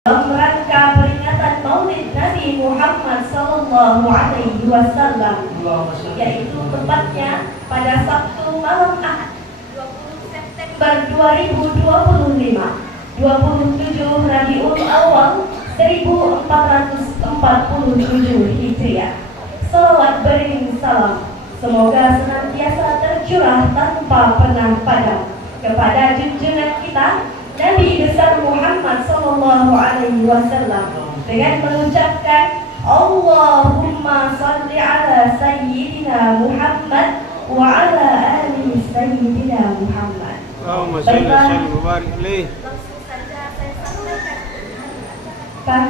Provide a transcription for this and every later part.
dalam rangka peringatan Maulid Nabi Muhammad Sallallahu Alaihi Wasallam, yaitu tepatnya pada Sabtu malam Ahad 20 September 2025, 27 Rabiul Awal 1447 Hijriah. Salawat beriring salam semoga senantiasa tercurah tanpa pernah padam kepada junjungan kita Nabi besar Muhammad Sallallahu Alaihi Wasallam dengan mengucapkan Allahumma salli ala Sayyidina Muhammad wa ala ali Sayyidina Muhammad. Allahumma salli wa barik alaihi. Langsung saja saya sampaikan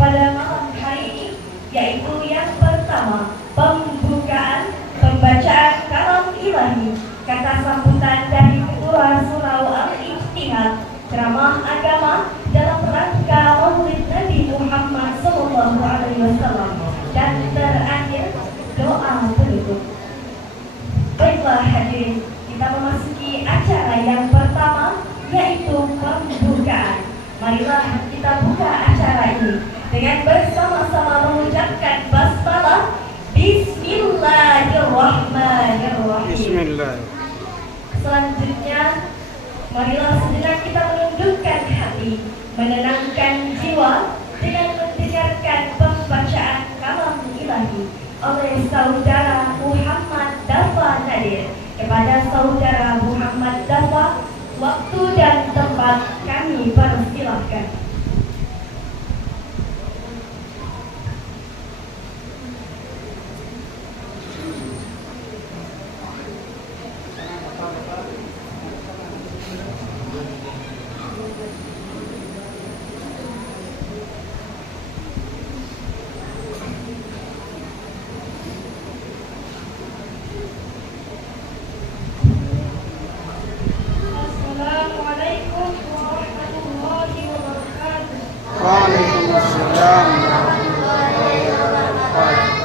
pada malam hari ini, yaitu yang pertama, pembukaan pembacaan kalam ilahi, kata sambutan dari Ketua Surau Al-Ijtihad, ceramah agama dalam rangka Maulid Nabi Muhammad Sallallahu Alaihi Wasallam, dan terakhir doa penutup. Baiklah hadirin, kita memasuki acara yang pertama, yaitu pembukaan. Marilah kita buka acara ini dengan bersama-sama mengucapkan basmalah Bismillahirrahmanirrahim. Bismillah. Selanjutnya, marilah sejenak kita menundukkan hati, menenangkan jiwa dengan mendengarkan pembacaan kalam ilahi oleh saudara Muhammad Dafa Nadir. Kepada saudara Muhammad Dafa, waktu dan tempat kami persilahkan. Assalamualaikum warahmatullahi wabarakatuh. Waalaikumsalam warahmatullahi wabarakatuh.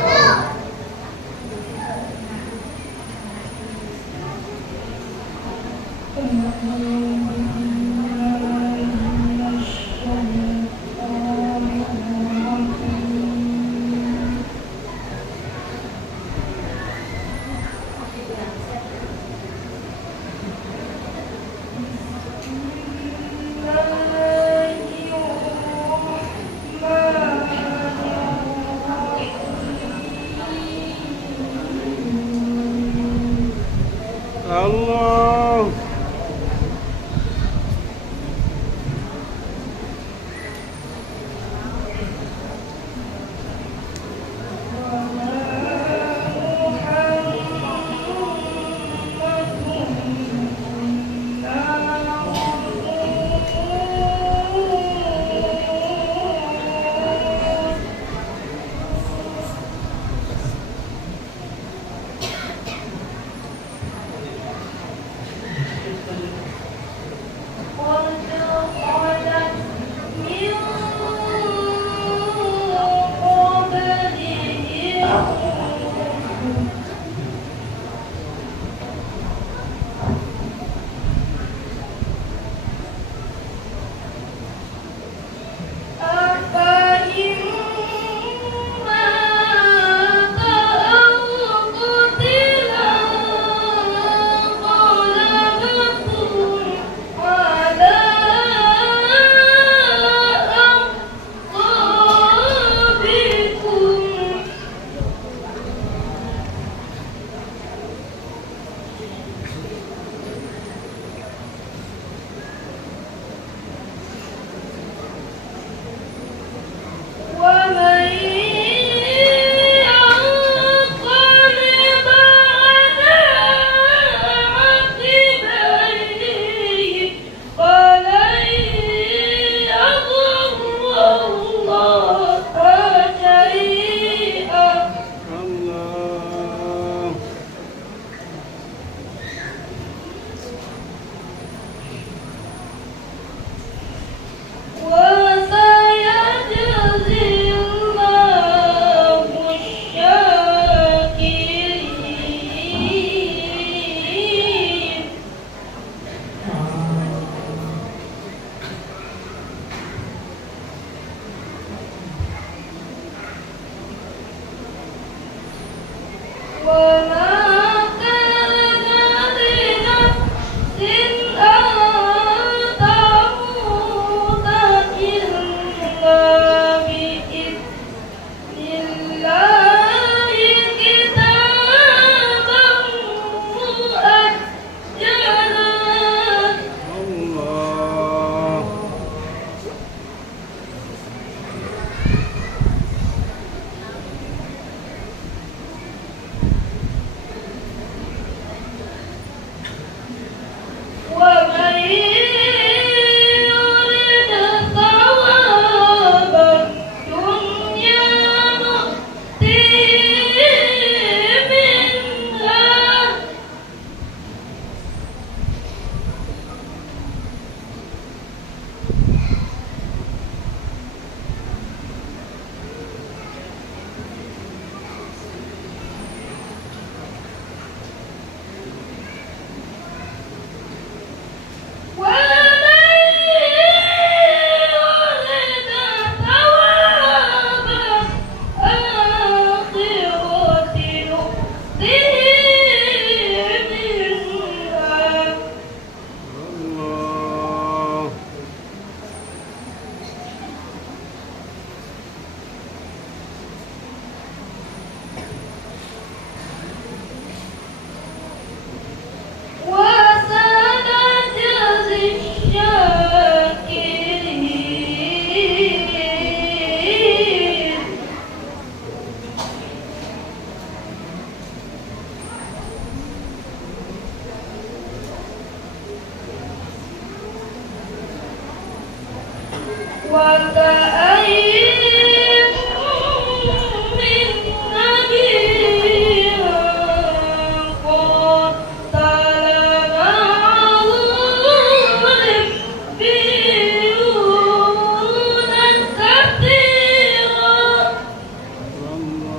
وكأين من نبي قاتل معه ربيون كثيرا الله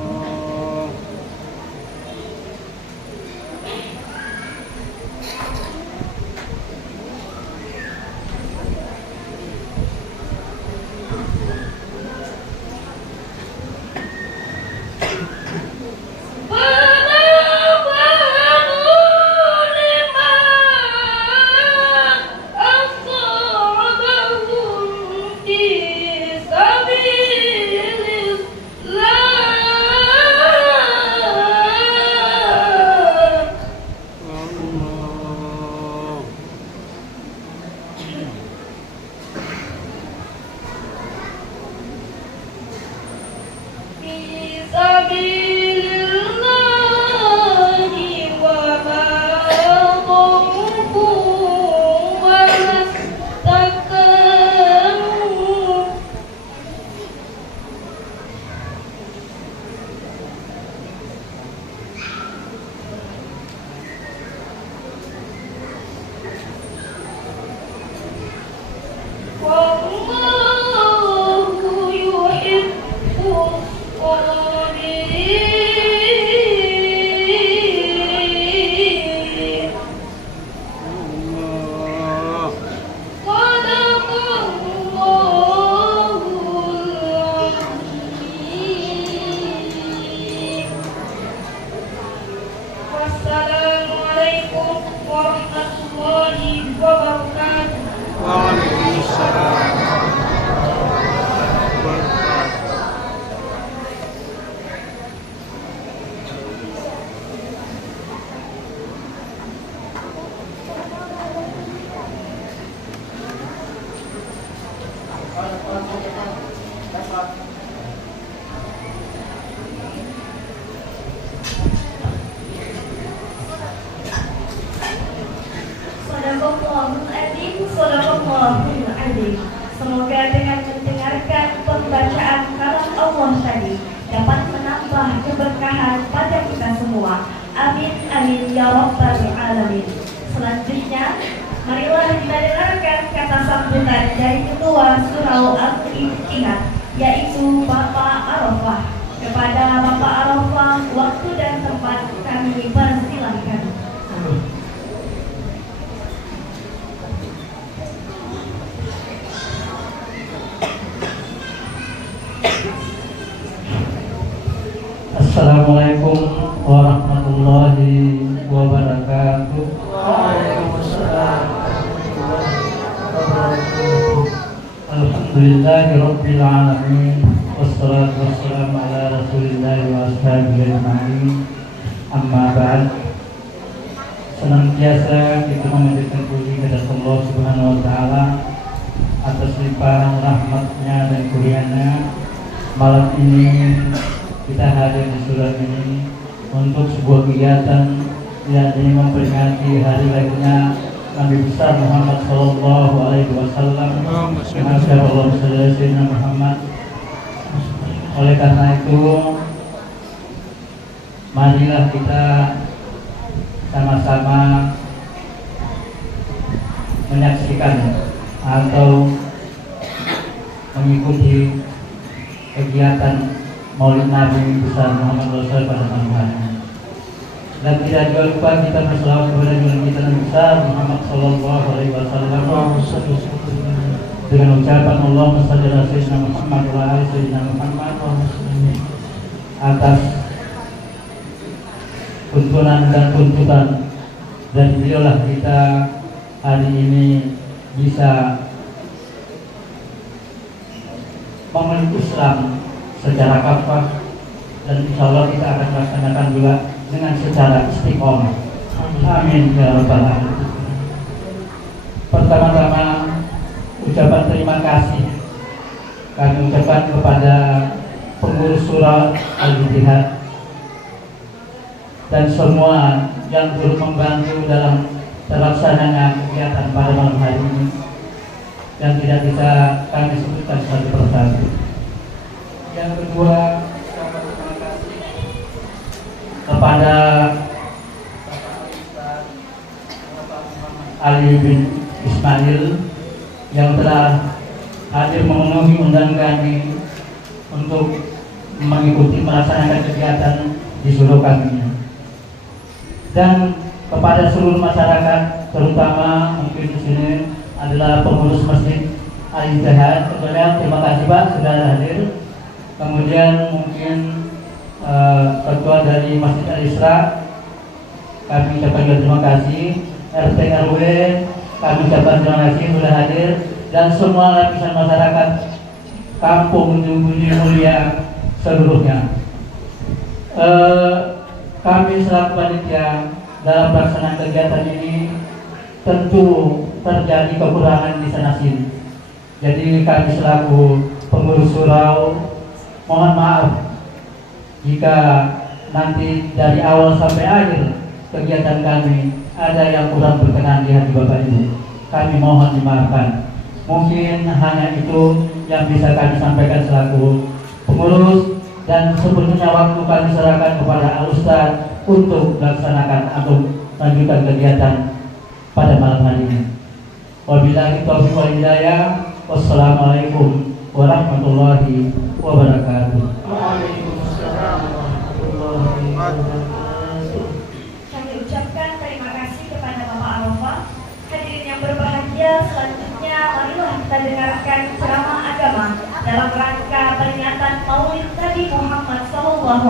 الله في سبيل الله وما ضعفوا وما استكانوا والله يحب الصابرين الله صدق الله العظيم والسلام عليكم ورحمة الله وبركاته Waalaikumsalam. Sadaqallahul adzim, sadaqallahul adzim. Semoga dengan mendengarkan pembacaan kalam Allah tadi dapat menambah keberkahan pada kita semua. Amin amin ya rabbal alamin. Selanjutnya, marilah kita dengarkan kata sambutan dari Ketua Surau Al-Ittihad, yaitu Bapak Arafah. Kepada Bapak Arafah, waktu dan tempat kami persilahkan. Assalamualaikum warahmatullahi wabarakatuh. Alhamdulillahirabbil alamin wassalatu wassalamu ala Rasulillah wa ashabihi ajma'in. Amma ba'd. Senantiasa kita memanjatkan puji kepada Allah Subhanahu wa taala atas limpahan rahmatnya dan kurnianya. Malam ini kita hadir di surat ini untuk sebuah kegiatan yakni memperingati hari lahirnya Nabi besar Muhammad Sallallahu Alaihi Wasallam. Masyaallah Sayyidina Muhammad. Oleh karena itu, marilah kita sama-sama menyaksikan atau mengikuti kegiatan Maulid Nabi besar Muhammad Rasul pada malam hari. Dan tidak juga lupa kita berselawat kepada junjungan kita Nabi besar Muhammad Sallallahu Alaihi Wasallam dengan ucapan Allahumma shalli ala sayyidina Muhammad wa ala ali sayyidina Muhammad atas tuntunan dan tuntutan dari beliaulah kita hari ini bisa memeluk Islam secara kafah, dan insya Allah kita akan laksanakan juga dengan secara istiqomah. Amin ya rabbal alamin. Pertama-tama ucapan terima kasih kami ucapkan kepada pengurus surah Al-Ittihad dan semua yang turut membantu dalam terlaksananya kegiatan pada malam hari ini. yang tidak bisa kami sebutkan satu persatu. Yang kedua, terima kasih kepada Ali bin Ismail yang telah hadir memenuhi undangan kami untuk mengikuti melaksanakan kegiatan di Solo kami. Dan kepada seluruh masyarakat, terutama mungkin di sini adalah pengurus Masjid Al-Ittihad, tentunya terima kasih Pak sudah hadir. Kemudian mungkin ketua dari Masjid Al-Isra, kami ucapkan terima kasih. RT RW, kami ucapkan terima kasih sudah hadir, dan semua lapisan masyarakat Kampung Budi Mulia seluruhnya. Kami selaku panitia dalam pelaksanaan kegiatan ini tentu terjadi kekurangan di sana sini. Jadi kami selaku pengurus surau mohon maaf jika nanti dari awal sampai akhir kegiatan kami ada yang kurang berkenan di hati Bapak Ibu. Kami mohon dimaafkan. Mungkin hanya itu yang bisa kami sampaikan selaku pengurus, dan sebenarnya waktu kami serahkan kepada Al-Ustaz untuk melaksanakan atau melanjutkan kegiatan pada malam hari ini. Wabillahi taufiq wal hidayah. Wassalamualaikum warahmatullahi wabarakatuh. Waalaikumsalam warahmatullahi wabarakatuh. Kami ucapkan terima kasih kepada Bapak Arafah. Hadirin yang berbahagia, selanjutnya marilah kita dengarkan ceramah agama dalam rangka peringatan Maulid Nabi Muhammad SAW,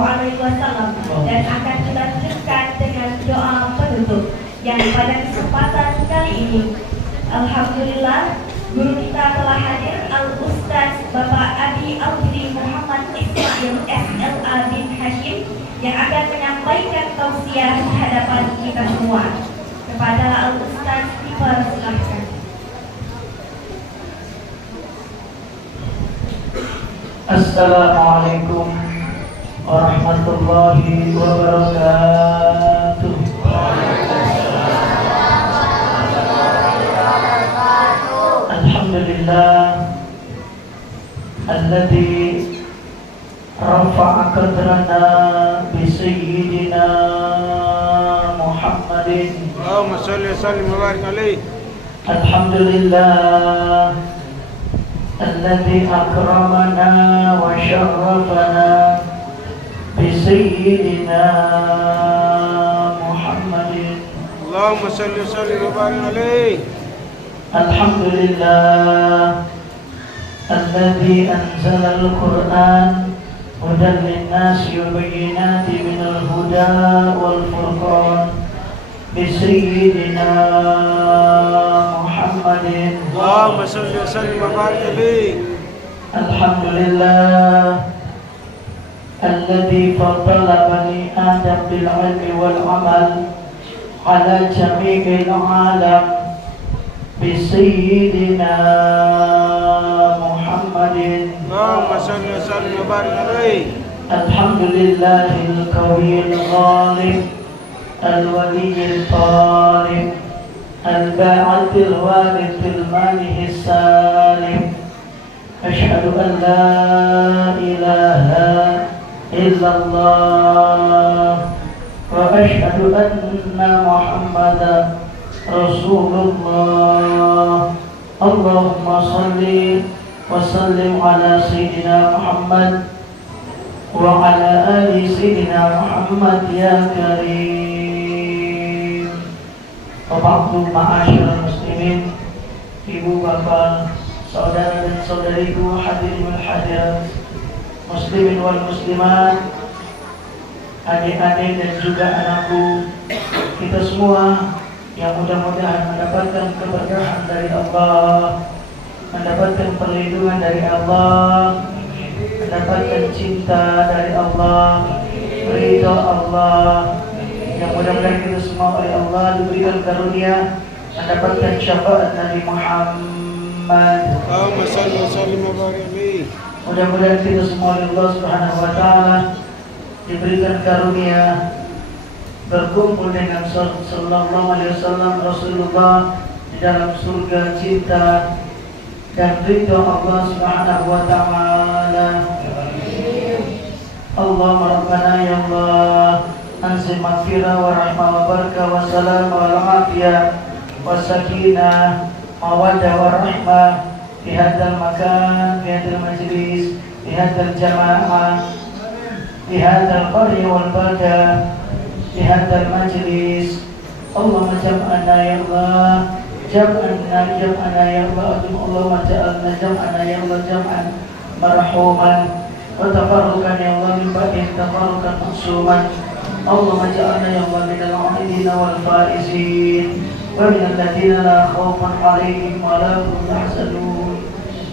dan akan dilanjutkan dengan doa penutup yang pada kesempatan kali ini alhamdulillah guru kita telah hadir, Al-Ustaz Bapak Adi Audrey Muhammad Ismail SLA bin Hashim, yang akan menyampaikan tausiah di hadapan kita semua. Kepada Al-Ustaz dipersilahkan. Assalamualaikum warahmatullahi wabarakatuh. Alhamdulillah alladzi rafa'a qadrana bi sayyidina Muhammadin. Allahumma shalli wa sallim wa barik alaihi. Alhamdulillah alladzi akramana wa syarrafana bi sayyidina Muhammadin. Allahumma shalli wa sallim wa barik alaihi. Alhamdulillah alladzi anzala al-Qur'an hudan lin-nasi wa bayyinatin minal huda wal furqan bi sayyidina Muhammadin. Allahumma shalli wa sallim wa barik alaihi. Alhamdulillah alladzi faddala bani Adam bil 'ilmi wal 'amal 'ala jami'il 'alam bi sayyidina Muhammadin. Allahumma shalli wa sallim wa barik alaihi. Alhamdulillahil qawiyil ghalib al-waliyyil talib al-ba'atil warithil manihis salim. Asyhadu an la ilaha illallah wa asyhadu anna Muhammadan Rasulullah. Allahumma salli wa sallim ala sayyidina Muhammad wa ala ali sayyidina Muhammad ya karim. Wa ba'du, ma'asyiral muslimin, ibu bapak, saudara dan saudariku, hadirin wal hadirat, muslimin wal muslimat, adik-adik dan juga anakku, kita semua yang mudah-mudahan mendapatkan keberkahan dari Allah, mendapatkan perlindungan dari Allah, mendapatkan cinta dari Allah, ridha Allah, yang mudah-mudahan kita semua oleh Allah diberikan karunia mendapatkan syafaat Nabi Muhammad. Allahumma shalli wa sallim wa barik alaihi. Mudah-mudahan kita semua oleh Allah Subhanahu wa taala diberikan karunia berkumpul dengan sallallahu alaihi wasallam Rasulullah di dalam surga cinta dan ridho Allah Subhanahu wa taala. Allahumma rabbana ya Allah anzil maghfirah wa rahmah wa barakah wa salam wa afiyah wa sakinah mawaddah wa rahmah fi hadzal makan, fi hadzal majlis, fi hadzal jamaah, fi hadzal qarya wal balda, fi hadzal majlis. Allahumma jam'ana ya Allah, jam'ana ya Allah, Allahumma ja'alna jam'ana ya Allah jam'an marhuman wa tafarruqan ya Allah min ba'di tafarruqan ma'suman. Allahumma ja'alna ya Allah minal 'aidin wal faizin wa minal ladzina la khaufun 'alaihim wa la hum yahzanun.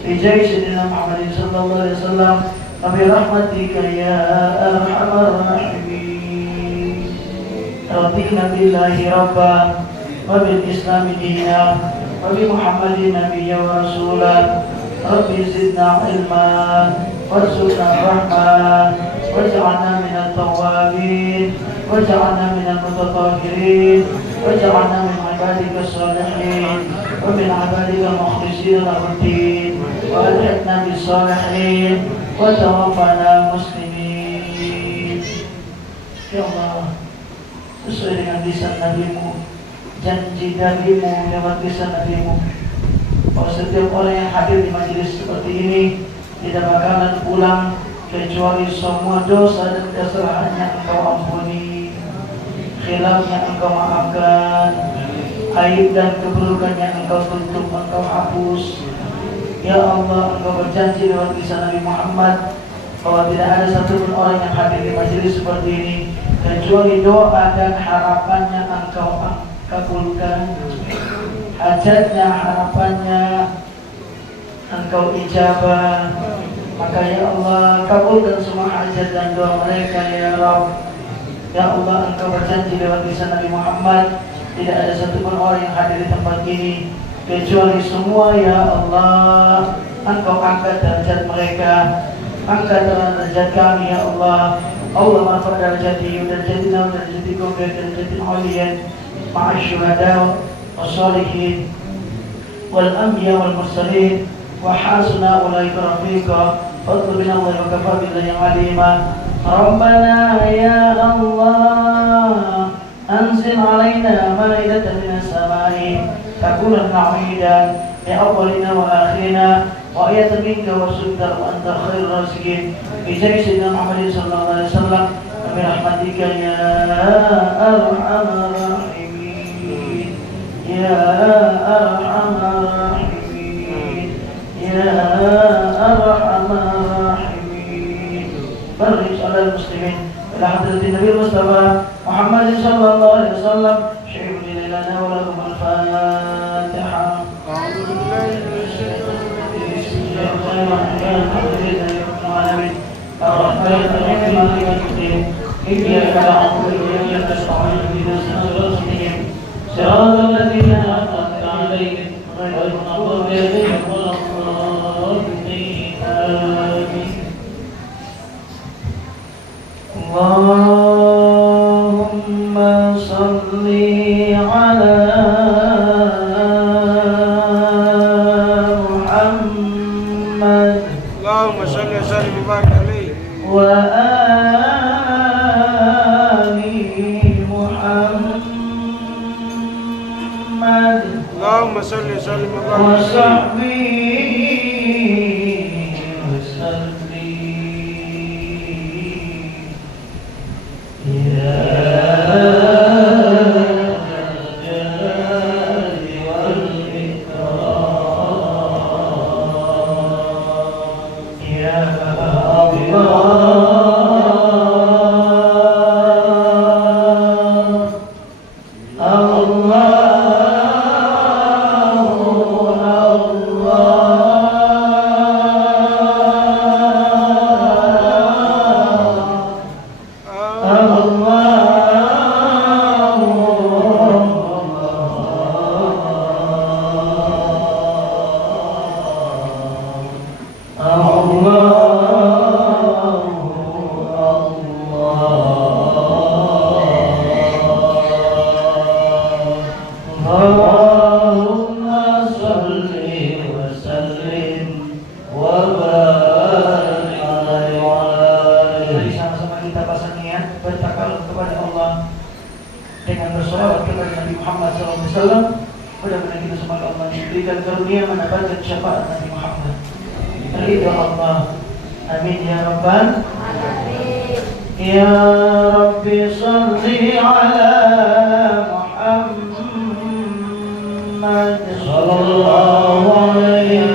Bi sayyidina Muhammadin sallallahu alaihi wasallam wa bi rahmatika ya arhamar rahimin. Radina billahi rabban wa bil islami dinan wa bi Muhammadin nabiyyan wa rasulan. Rabbi zidna ilman warzuqna rahmah waj'alna minat tawwabin waj'alna minal mutatahhirin waj'alna min ibadika sholihin wa min ibadika mukhlisin lahuddin wa alhiqna bis sholihin wa tawaffana muslimin. Ya Allah, sesuai dengan lisan Nabi-Mu, janji darimu lewat lisan Nabi-Mu, bahwa setiap orang yang hadir di majelis seperti ini tidak bakalan pulang kecuali semua dosa dan kesalahannya Engkau ampuni, khilafnya Engkau maafkan, aib dan keburukannya Engkau tutup, Engkau hapus. Ya Allah, Engkau berjanji lewat lisan Nabi Muhammad bahwa tidak ada satupun orang yang hadir di majelis seperti ini kecuali doa dan harapannya Engkau kabulkan, hajatnya, harapannya Engkau ijabah. Maka ya Allah, kabulkan semua hajat dan doa mereka ya Rabb. Ya Allah, Engkau berjanji lewat lisan Nabi Muhammad tidak ada satupun orang yang hadir di tempat ini kecuali semua ya Allah Engkau angkat derajat mereka, angkat derajat kami ya Allah. Allah marfa darajati wa darajatina wa darajatikum wa darajatin uliyan ma'a syuhada wa salihin wal anbiya wal mursalin wa hasuna ulaika rafiqa. Fadlu min Allah wa kafa billahi alima. Rabbana ya Allah anzil alaina ma'idatan minas samai takunan na'idan li awwalina wa akhirina wa ayatan minka wa sunnah wa anta khairur raziqin. Bi sayyidina Muhammadin sallallahu alaihi wasallam wa bi rahmatika ya arhamar rahimin ya arhamar rahimin ya arhamar rahimin. Barik alal muslimin ila hadratin Nabi Mustafa Muhammadin sallallahu alaihi wasallam. Syai'un lana wa lakum al-Fatiha. A'udzu billahi minasy syaithanir rajim. Bismillahirrahmanirrahim. Ar-Rahmanir Rahim. Maliki yaumiddin. Iyyaka na'budu wa iyyaka nasta'in. Ihdinas siratal mustaqim. Siratal ladzina an'amta 'alaihim ghairil maghdubi 'alaihim waladdallin. Amin. Allahumma salli ala Muhammad Allahumma salli wa sallim wa barik alaihi. wa ali Muhammad Allahumma salli wa sallim wa wa barik alaihi. sahbihi wa sallim. Ya jalali wal ikram ya Allah. Allah bersolawat kepada Nabi Muhammad SAW. Mudah-mudahan kita semoga Allah diberikan karunia mendapatkan syafaat Nabi Muhammad. Ridha Allah. Amin ya rabbal alamin. Ya Rabbi salli ala Muhammad sallallahu alaihi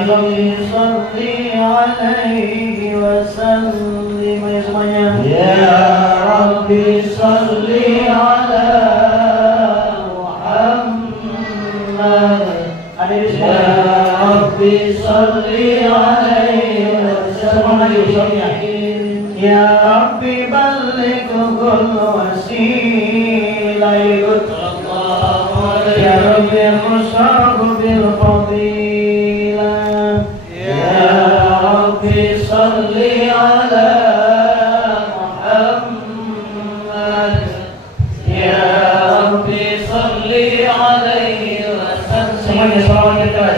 wa sallim. Ya semuanya. Ya Rabbi salli ala Muhammad. Ada di sini. Ya Rabbi salli alaihi wa sallim. Ya Rabbi balligh kull wasilah. Ya Rabbi khussahu bil fadilah. Ya Rabbi salli ala Muhammad. Ya Rabbi salli alaihi wa sallim. Semuanya salawat kita.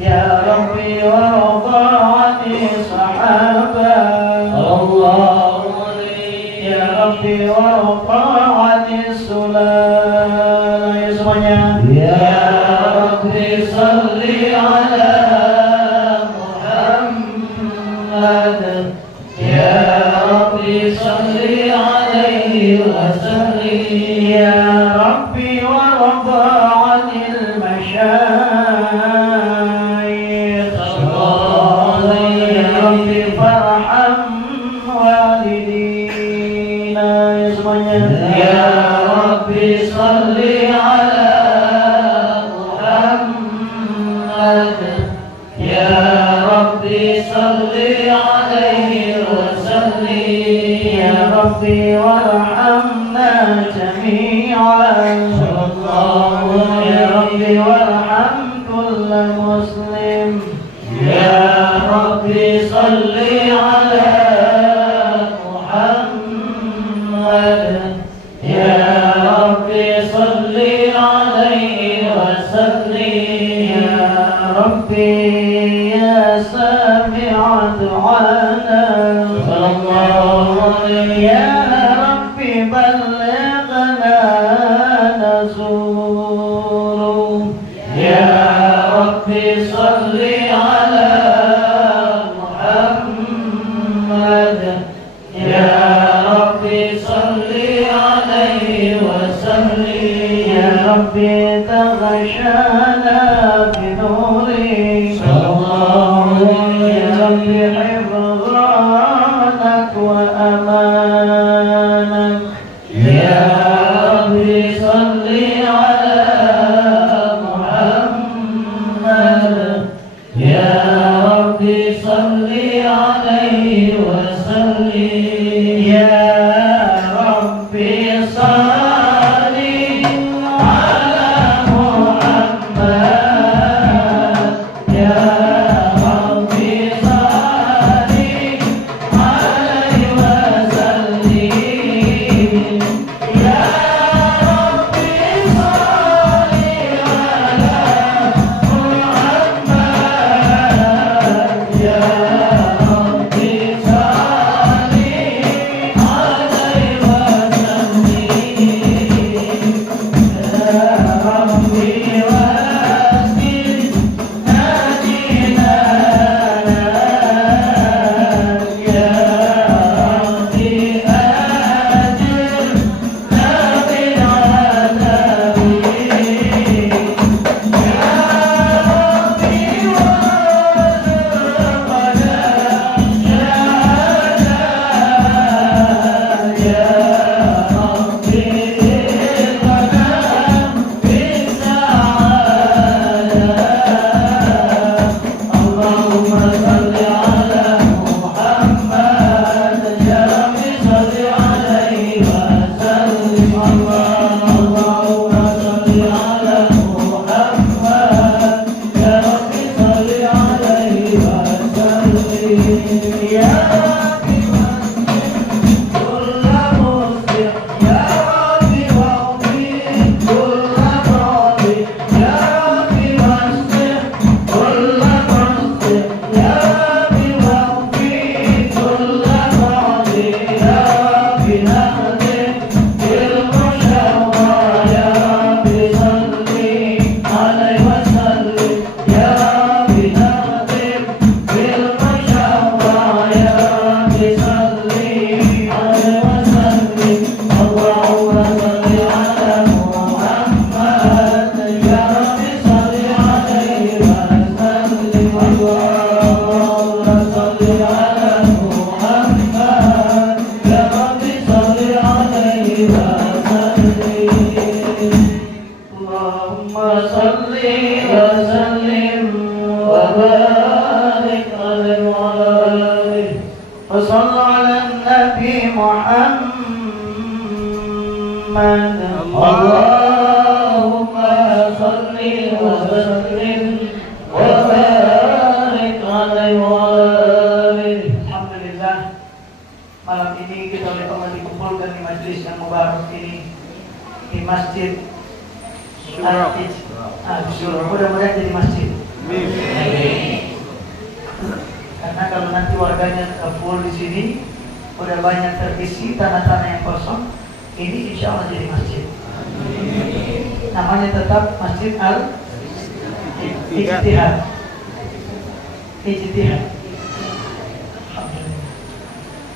Ya Rabbi warḍa'ani sahabah. Allahumma ya Rabbi warḍa'ani sulal. Ya semuanya. Ya Rabbi salli ala Muhammad. Ya Rabbi salli alaihi wa sallim. Ya Rabbi warḍa'ani al-masyayikh. Ya Rabbi farham walidina. Ya semuanya. Ya Rabbi salli ala Muhammad. Ya Rabbi salli alaihi wa sallim. Ya Rabbi warhamna jami'an. Ya Rabbi warham kulla muslim. Ya Rabbi salli ala Muhammad. Ya Rabbi salli alaihi wa sallim. Ya Rabbi ya sami'a du'ana. Ya Rabbi ballighna nazuru. Ya Rabbi salli ala Muhammad. Muhammad. Allahumma salli wa sallim wa barik alaihi wa alihi. Alhamdulillah, malam ini kita oleh Allah dikumpulkan di majelis yang mubarak ini di Masjid Al-Surah. Mudah-mudahan jadi masjid. Karena kalau nanti warganya full di sini, udah banyak terisi tanah-tanah yang kosong, ini insya Allah jadi masjid. Namanya tetap Masjid Al-Ijtihad. Ijtihad.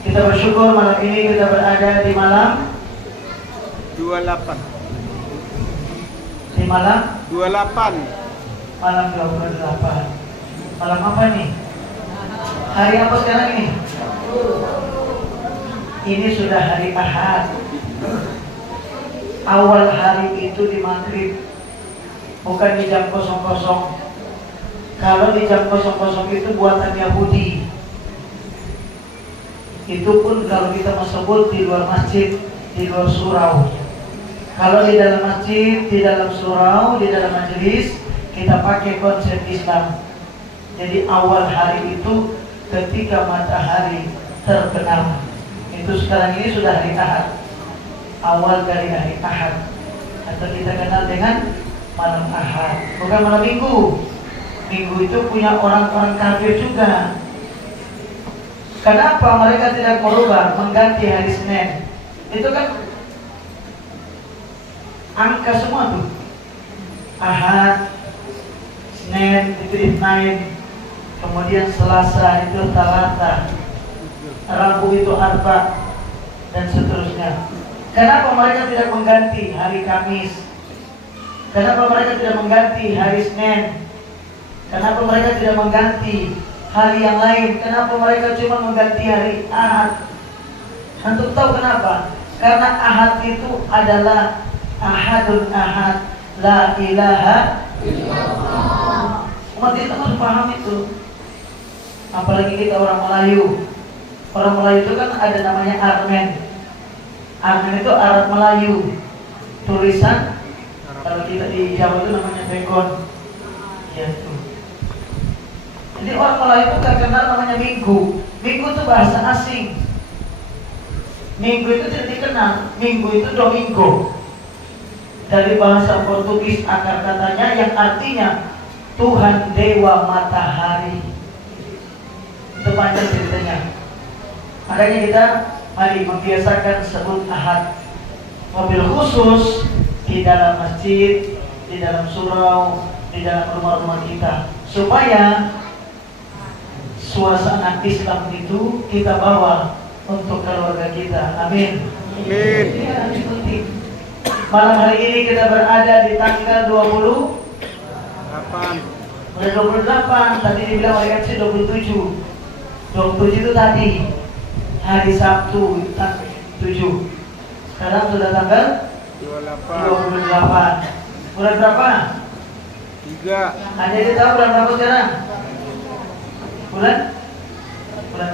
Kita bersyukur malam ini kita berada di malam 28. Di malam 28. Malam 28. Malam apa nih? Hari apa sekarang ini? Ini sudah hari Ahad. Awal hari itu di maghrib, bukan di jam 00. Kalau di jam 00 itu buatan Yahudi. Itu pun kalau kita mau sebut di luar masjid, di luar surau. Kalau di dalam masjid, di dalam surau, di dalam majelis, kita pakai konsep Islam. Jadi awal hari itu ketika matahari terbenam. Itu sekarang ini sudah hari Ahad. Awal dari hari Ahad, atau kita kenal dengan malam Ahad. Bukan malam Minggu. Minggu itu punya orang-orang kafir juga. Kenapa mereka tidak merubah, mengganti hari Senin? Itu kan angka semua tuh. Ahad, Senin itu Isnin, kemudian Selasa itu Talata, Rabu itu Arba, dan seterusnya. Kenapa mereka tidak mengganti hari Kamis? Kenapa mereka tidak mengganti hari Senin? Kenapa mereka tidak mengganti hari yang lain? Kenapa mereka cuma mengganti hari Ahad? Antum tahu kenapa? Karena Ahad itu adalah Ahadun Ahad, la ilaha illallah. Umat Islam harus paham itu. Apalagi kita orang Melayu. Orang Melayu itu kan ada namanya Armen. Armen itu Arab Melayu. Tulisan kalau kita di Jawa itu namanya Bekon. Ya itu. Jadi orang Melayu itu gak kenal namanya Minggu. Minggu itu bahasa asing. Minggu itu tidak dikenal. Minggu itu Domingo. Dari bahasa Portugis akar katanya yang artinya Tuhan Dewa Matahari. Itu panjang ceritanya. Makanya kita mari membiasakan sebut Ahad. Mobil khusus di dalam masjid, di dalam surau, di dalam rumah-rumah kita, supaya suasana Islam itu kita bawa untuk keluarga kita. Amin. Amin. Ini yang penting. Malam hari ini kita berada di tanggal 20. 8. Udah 28, tadi dibilang oleh MC 27. 27 itu tadi hari Sabtu 7. Sekarang sudah tanggal 28. Bulan berapa? 3. Ada yang tahu bulan berapa sekarang? Bulan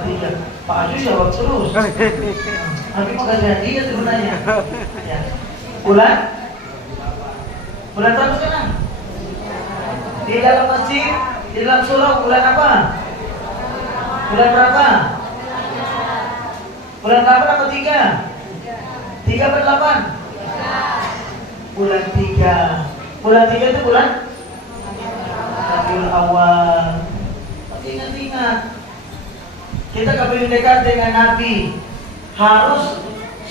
3. Pak Aziz jawab terus. Nanti mau kasih hadiah sebenarnya. Ya. Bulan berapa sekarang? Di dalam masjid, di dalam surau bulan apa? Bulan berapa? Bulan 8 atau 3? 3 atau 8? Bulan 3. Bulan 3 itu bulan Rabiul Awal. Ingat-ingat, kita kepingin dekat dengan Nabi, harus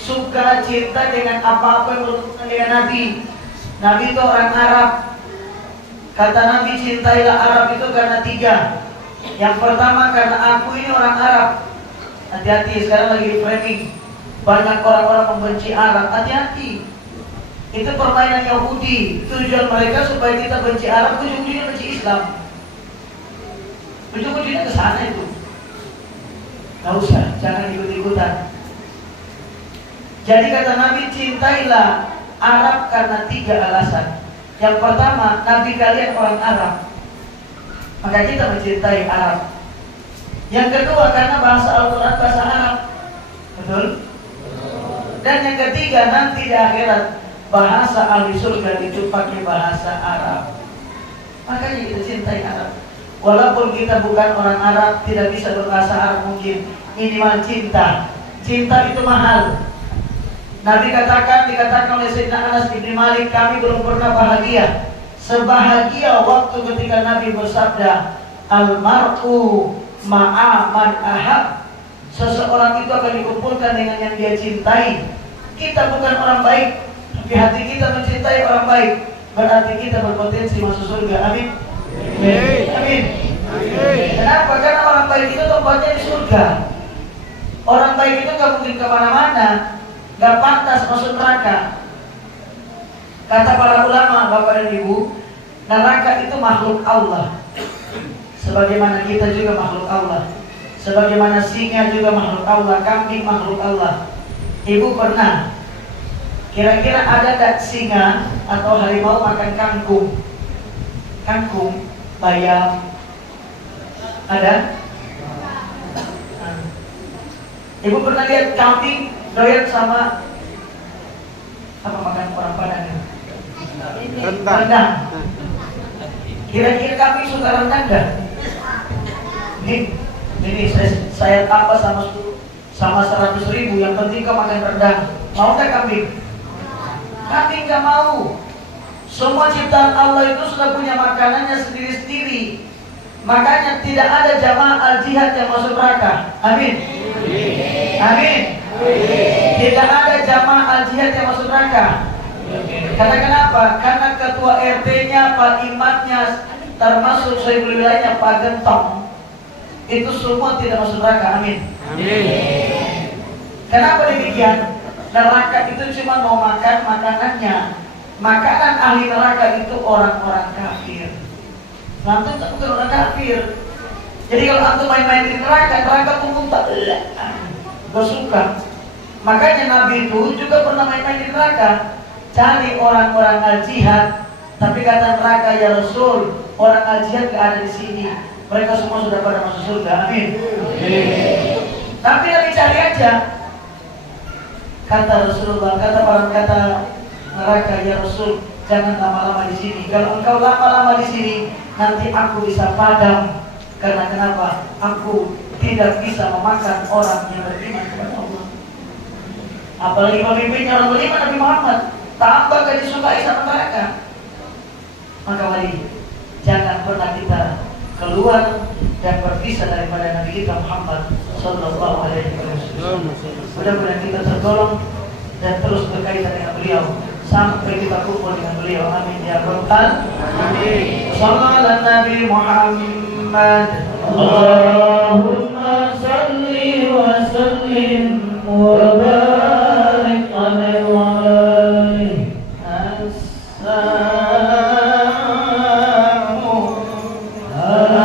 suka cinta dengan apa-apa yang berhubungan dengan Nabi. Nabi itu orang Arab. Kata Nabi, cintailah Arab itu karena 3. Yang pertama karena aku ini orang Arab. Hati-hati, sekarang lagi di framing. Banyak orang-orang membenci Arab. Hati-hati. Itu permainan Yahudi. Tujuan mereka supaya kita benci Arab, ujung-ujungnya benci Islam. Ujung-ujungnya ke sana itu. Gak usah, jangan ikut-ikutan. Jadi kata Nabi, cintailah Arab karena 3 alasan. Yang pertama, Nabi kalian orang Arab, maka kita mencintai Arab. Yang kedua, karena bahasa Al-Quran bahasa Arab. Betul? Dan yang ketiga, nanti di akhirat bahasa ahli surga itu pakai bahasa Arab. Makanya kita cintai Arab. Walaupun kita bukan orang Arab, tidak bisa berbahasa Arab mungkin, minimal cinta. Cinta itu mahal. Nabi dikatakan oleh Sayyidina Anas bin Malik, kami belum pernah bahagia sebahagia waktu ketika Nabi bersabda, almar'u ma'a man ahab. Seseorang itu akan dikumpulkan dengan yang dia cintai. Kita bukan orang baik, tapi hati kita mencintai orang baik, berarti kita berpotensi masuk surga. Amin. Amin. Kenapa? Karena orang baik itu tempatnya di surga. Orang baik itu gak mungkin kemana-mana, gak pantas masuk neraka. Kata para ulama, bapak dan ibu, neraka itu makhluk Allah. Sebagaimana kita juga makhluk Allah. Sebagaimana singa juga makhluk Allah, kambing makhluk Allah. Ibu pernah, kira-kira ada tak singa atau harimau makan kangkung? Kangkung, bayam, ada? Ibu pernah lihat kambing doyan sama apa makan orang Padang? Rendang. Kira-kira kambing suka rendang enggak? Ini saya tambah sama 100.000. Yang penting kau makan rendang. Mau nggak kambing? Kambing nggak mau. Semua ciptaan Allah itu sudah punya makanannya sendiri-sendiri. Makanya tidak ada jamaah al-jihad yang masuk neraka. Amin. Amin. Tidak ada jamaah al-jihad yang masuk neraka. Karena kenapa? Karena ketua RT-nya, Pak Imamnya, termasuk Sohibul Wilayahnya, Pak Gentong, itu semua tidak masuk neraka. Amin. Amin. Kenapa demikian? Neraka itu cuma mau makan makanannya. Makanan ahli neraka itu orang-orang kafir. Antum tak bukan orang kafir. Jadi kalau antum main-main di neraka kumpul tak gak suka. Makanya Nabi itu juga pernah main-main di neraka. Cari orang-orang al-jihad. Tapi kata neraka, ya Rasul, orang al-jihad gak ada di sini. Mereka semua sudah pada masuk surga. Amin. Tapi Nabi cari aja. Kata Rasulullah, kata neraka, ya Rasul, jangan lama-lama di sini. Kalau engkau lama-lama di sini, nanti aku bisa padam. Karena kenapa? Aku tidak bisa memakan orang yang beriman kepada Allah. Apalagi pemimpinnya orang beriman, Nabi Muhammad. Tambah gak disukai sama neraka. Maka wali, jangan pernah kita keluar dan berpisah daripada Nabi kita Muhammad Sallallahu Alaihi Wasallam. Mudah-mudahan kita tergolong dan terus berkaitan dengan beliau sampai kita kumpul dengan beliau. Amin ya rabbal alamin. Sallallahu ala Nabi Muhammad. Allahumma salli wa sallim wa barik alaihi wa alihi. Assalamu alaikum. Assalamu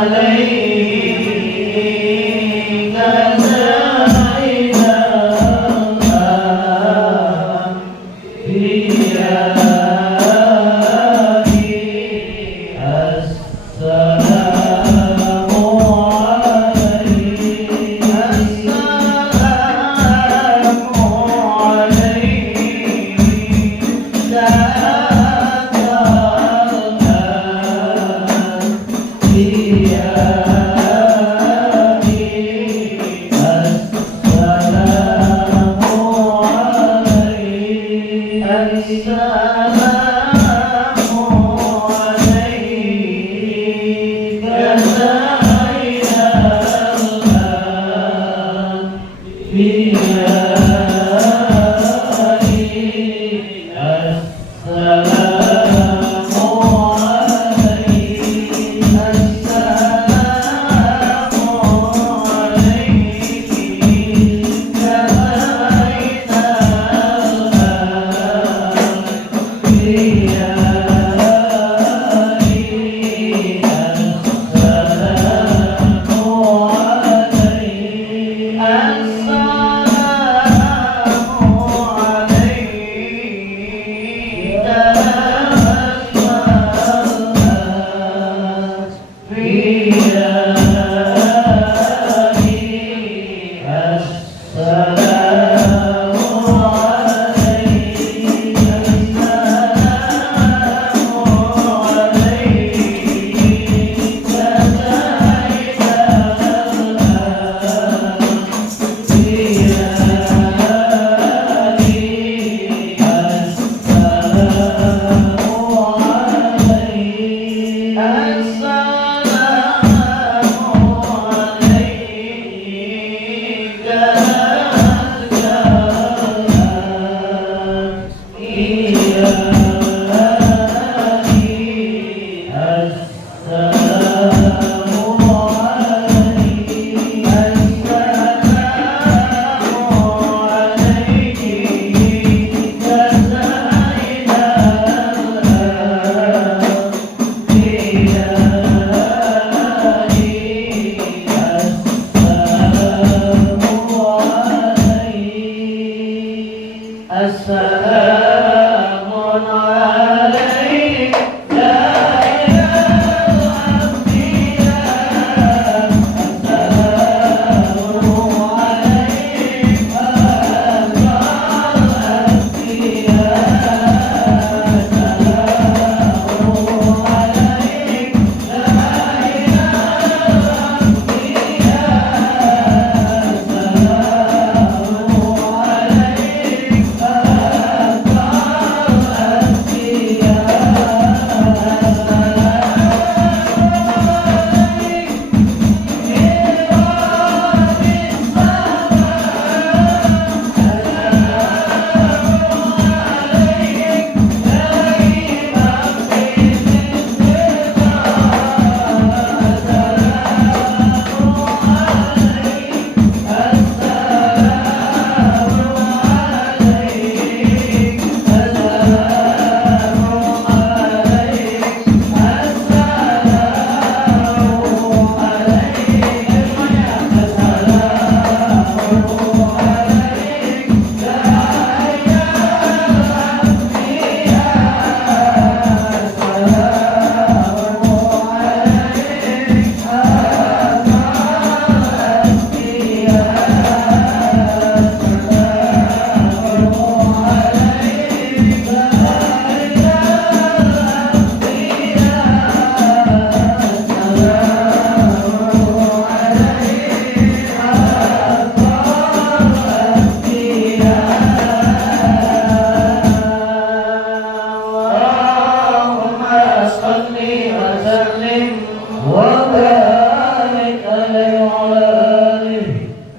وعلى آله.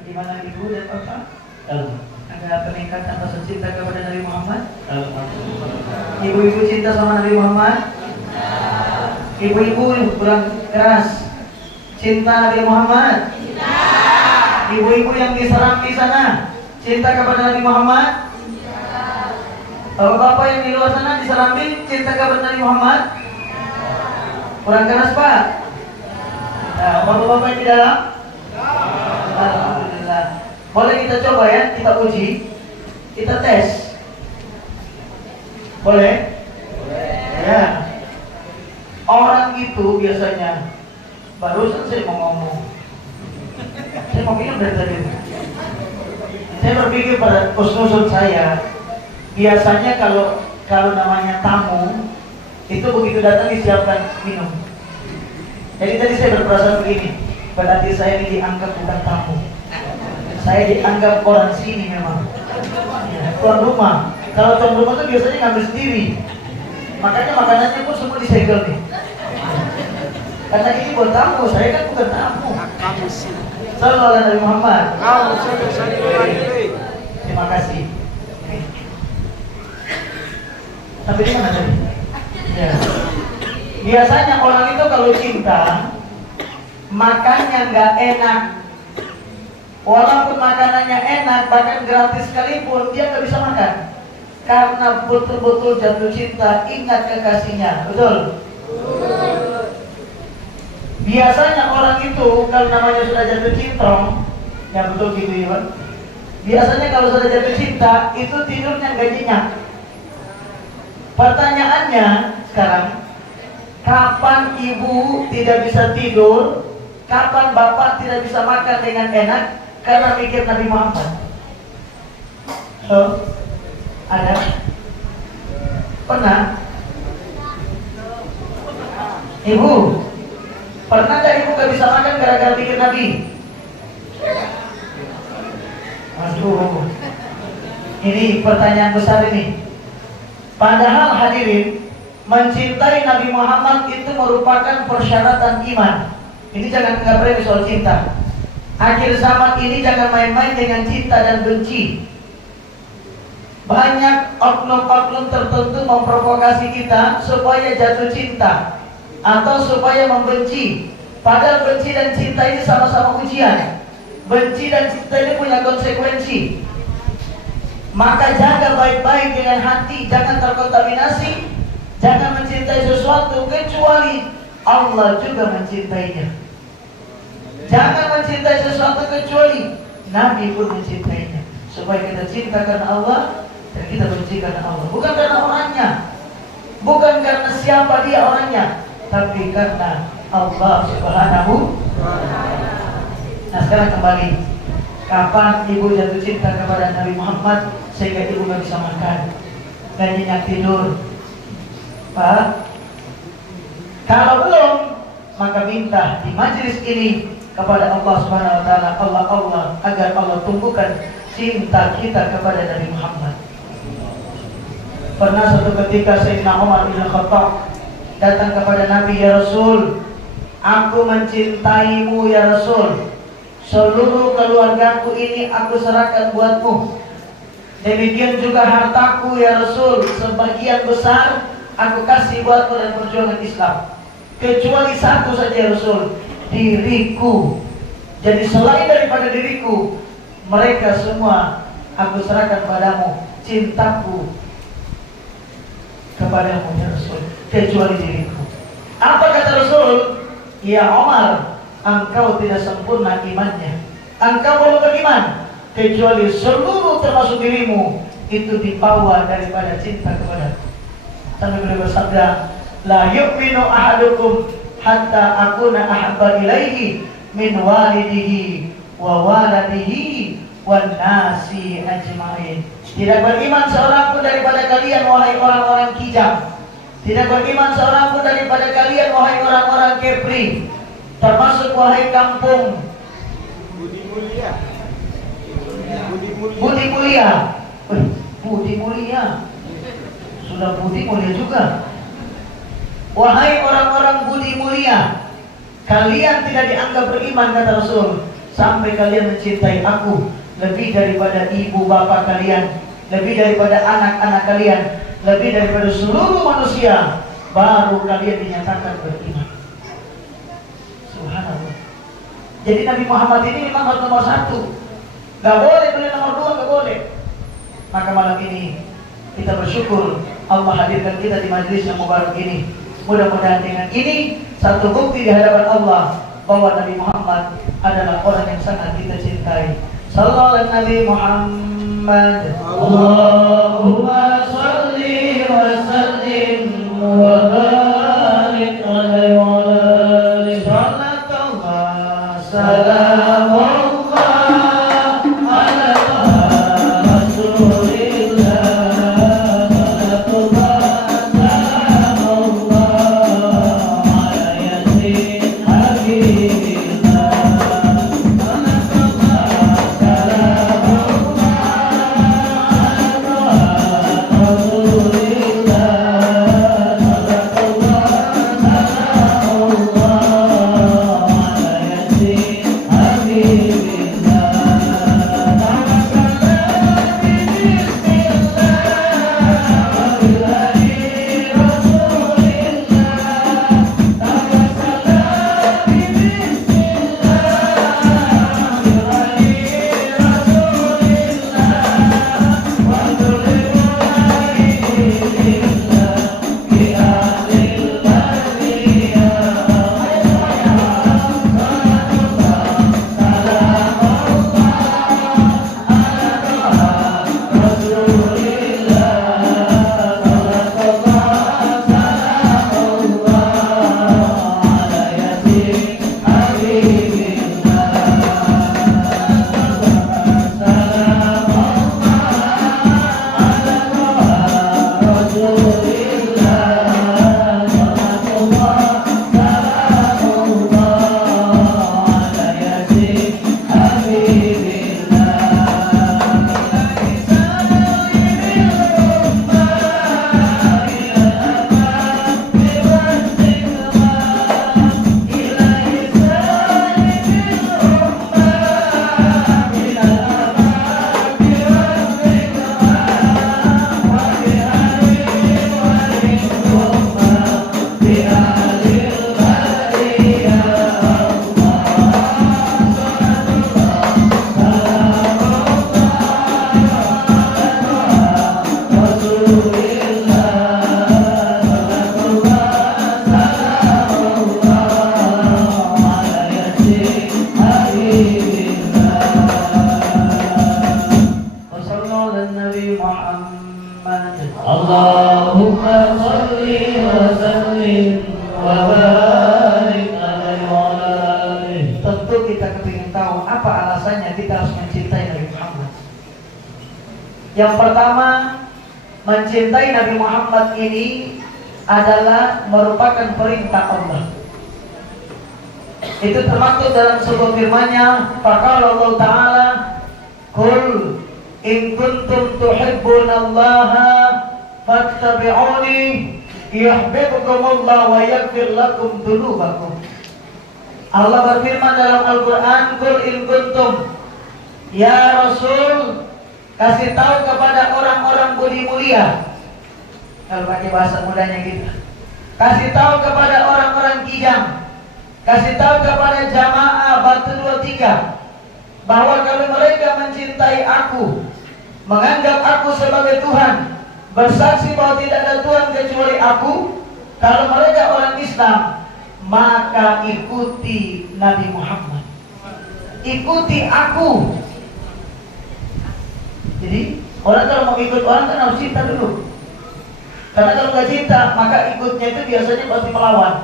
Bagaimana ibu dan bapak? Ada peningkatan rasa cinta kepada Nabi Muhammad? Ibu-ibu cinta sama Nabi Muhammad? Ibu-ibu kurang keras. Cinta Nabi Muhammad? Ibu-ibu yang di Serambi sana, cinta kepada Nabi Muhammad? Bapak-bapak yang di luar sana di Serambi, cinta kepada Nabi Muhammad? Kurang keras Pak? Nah, bapak-bapak yang di dalam? Alhamdulillah. Boleh kita coba ya, kita uji, kita tes. Boleh? Ya. Orang itu biasanya, barusan saya mau ngomong, saya mau bilang dari tadi. Saya berpikir pada usul saya, biasanya kalau namanya tamu, itu begitu datang disiapkan minum. Jadi tadi saya berperasaan begini, berarti saya ini dianggap bukan tamu. Saya dianggap orang sini memang. Ya, tuan rumah. Kalau tuan rumah itu biasanya ngambil sendiri. Makanya makanannya pun semua disegel nih. Karena ini buat tamu, saya kan bukan tamu. Kamu sih. Sallallahu alaihi Muhammad. Kamu sudah saya. Terima kasih. Sampai di mana tadi? Ya. Biasanya orang itu kalau cinta, makannya nggak enak. Walaupun makanannya enak, bahkan gratis sekalipun, dia nggak bisa makan. Karena betul-betul jatuh cinta, ingat kekasihnya. Betul? Biasanya orang itu, kalau namanya sudah jatuh cinta, ya betul gitu Iwan. Biasanya kalau sudah jatuh cinta, itu tidurnya nggak nyenyak. Pertanyaannya sekarang, kapan ibu tidak bisa tidur? Kapan bapak tidak bisa makan dengan enak? Karena mikir Nabi Muhammad. Ada? Pernah? Ibu? Pernah gak ibu gak bisa makan gara-gara mikir Nabi? Aduh, ini pertanyaan besar ini. Padahal hadirin, mencintai Nabi Muhammad itu merupakan persyaratan iman. Ini jangan anggap remeh soal cinta. Akhir zaman ini jangan main-main dengan cinta dan benci. Banyak oknum-oknum tertentu memprovokasi kita supaya jatuh cinta atau supaya membenci. Padahal benci dan cinta ini sama-sama ujian. Benci dan cinta ini punya konsekuensi. Maka jaga baik-baik dengan hati, jangan terkontaminasi. Jangan mencintai sesuatu kecuali Allah juga mencintainya. Jangan mencintai sesuatu kecuali Nabi pun mencintainya. Supaya kita cinta karena Allah dan kita benci karena Allah. Bukan karena orangnya, bukan karena siapa dia orangnya, tapi karena Allah Subhanahu. Nah sekarang kembali, kapan ibu jatuh cinta kepada Nabi Muhammad sehingga ibu gak bisa makan, gak nyenyak tidur? Pak, kalau belum, maka minta di majelis ini kepada Allah Subhanahu wa taala, Allah agar Allah tumbuhkan cinta kita kepada Nabi Muhammad. Pernah suatu ketika Sayyidina Umar bin Khattab datang kepada Nabi, ya Rasul, aku mencintaimu ya Rasul. Seluruh keluargaku ini aku serahkan buatmu. Demikian juga hartaku ya Rasul, sebagian besar aku kasih buatmu dan perjuangan Islam. Kecuali satu saja ya Rasul, diriku. Jadi selain daripada diriku, mereka semua aku serahkan padamu, cintaku kepadamu ya Rasul, kecuali diriku. Apa kata Rasul? Ya Umar, engkau tidak sempurna imannya. Engkau belum beriman kecuali seluruh termasuk dirimu itu dibawa daripada cinta kepadaku. Sampai beliau bersabda, la yu'minu ahadukum hatta akuna ahabba ilaihi min walidihi wa waladihi wan nasi ajma'in. Tidak beriman seorang pun daripada kalian wahai orang-orang kijang. Tidak beriman seorang pun daripada kalian wahai orang-orang kepri, termasuk wahai kampung. Budi mulia. Budi mulia. Budi mulia. Sudah budi mulia juga. Wahai orang-orang budi mulia, kalian tidak dianggap beriman kata Rasul sampai kalian mencintai aku lebih daripada ibu bapak kalian, lebih daripada anak-anak kalian, lebih daripada seluruh manusia, baru kalian dinyatakan beriman. Subhanallah. Jadi Nabi Muhammad ini memang harus nomor satu. Gak boleh pilih nomor dua, gak boleh. Maka malam ini kita bersyukur Allah hadirkan kita di majelis yang mubarak ini. Mudah-mudahan dengan ini satu bukti di hadapan Allah bahwa Nabi Muhammad adalah orang yang sangat kita cintai. Sallallahu alaihi Nabi Muhammad. Allahumma salli wa sallim wa barik alaihi wa alihi. Salatullah salamullah ala Rasulillah. Salatullah salamullah ala yasin habibillah. Allahumma salli wa sallim wa barik alaihi wa alihi. Tentu kita kepingin tahu apa alasannya kita harus mencintai Nabi Muhammad. Yang pertama, mencintai Nabi Muhammad ini adalah merupakan perintah Allah. Itu termaktub dalam sebuah firman-Nya, faqala Allah Ta'ala, "Qul in kuntum tuhibbunallaha fattabi'uni yuhibbukumullah wa yaghfir lakum dzunubakum." Allah berfirman dalam Al-Qur'an, "Qul in kuntum", ya Rasul, kasih tahu kepada orang-orang budi mulia. Kalau pakai bahasa mudanya kita, kasih tahu kepada orang-orang kijang, kasih tahu kepada jamaah Batu 23 bahwa kalau mereka mencintai aku, menganggap aku sebagai Tuhan, bersaksi bahwa tidak ada Tuhan kecuali aku, kalau mereka orang Islam, maka ikuti Nabi Muhammad, ikuti aku. Jadi orang kalau mau ikut orang kan harus cinta dulu. Karena kalau nggak cinta, maka ikutnya itu biasanya pasti melawan.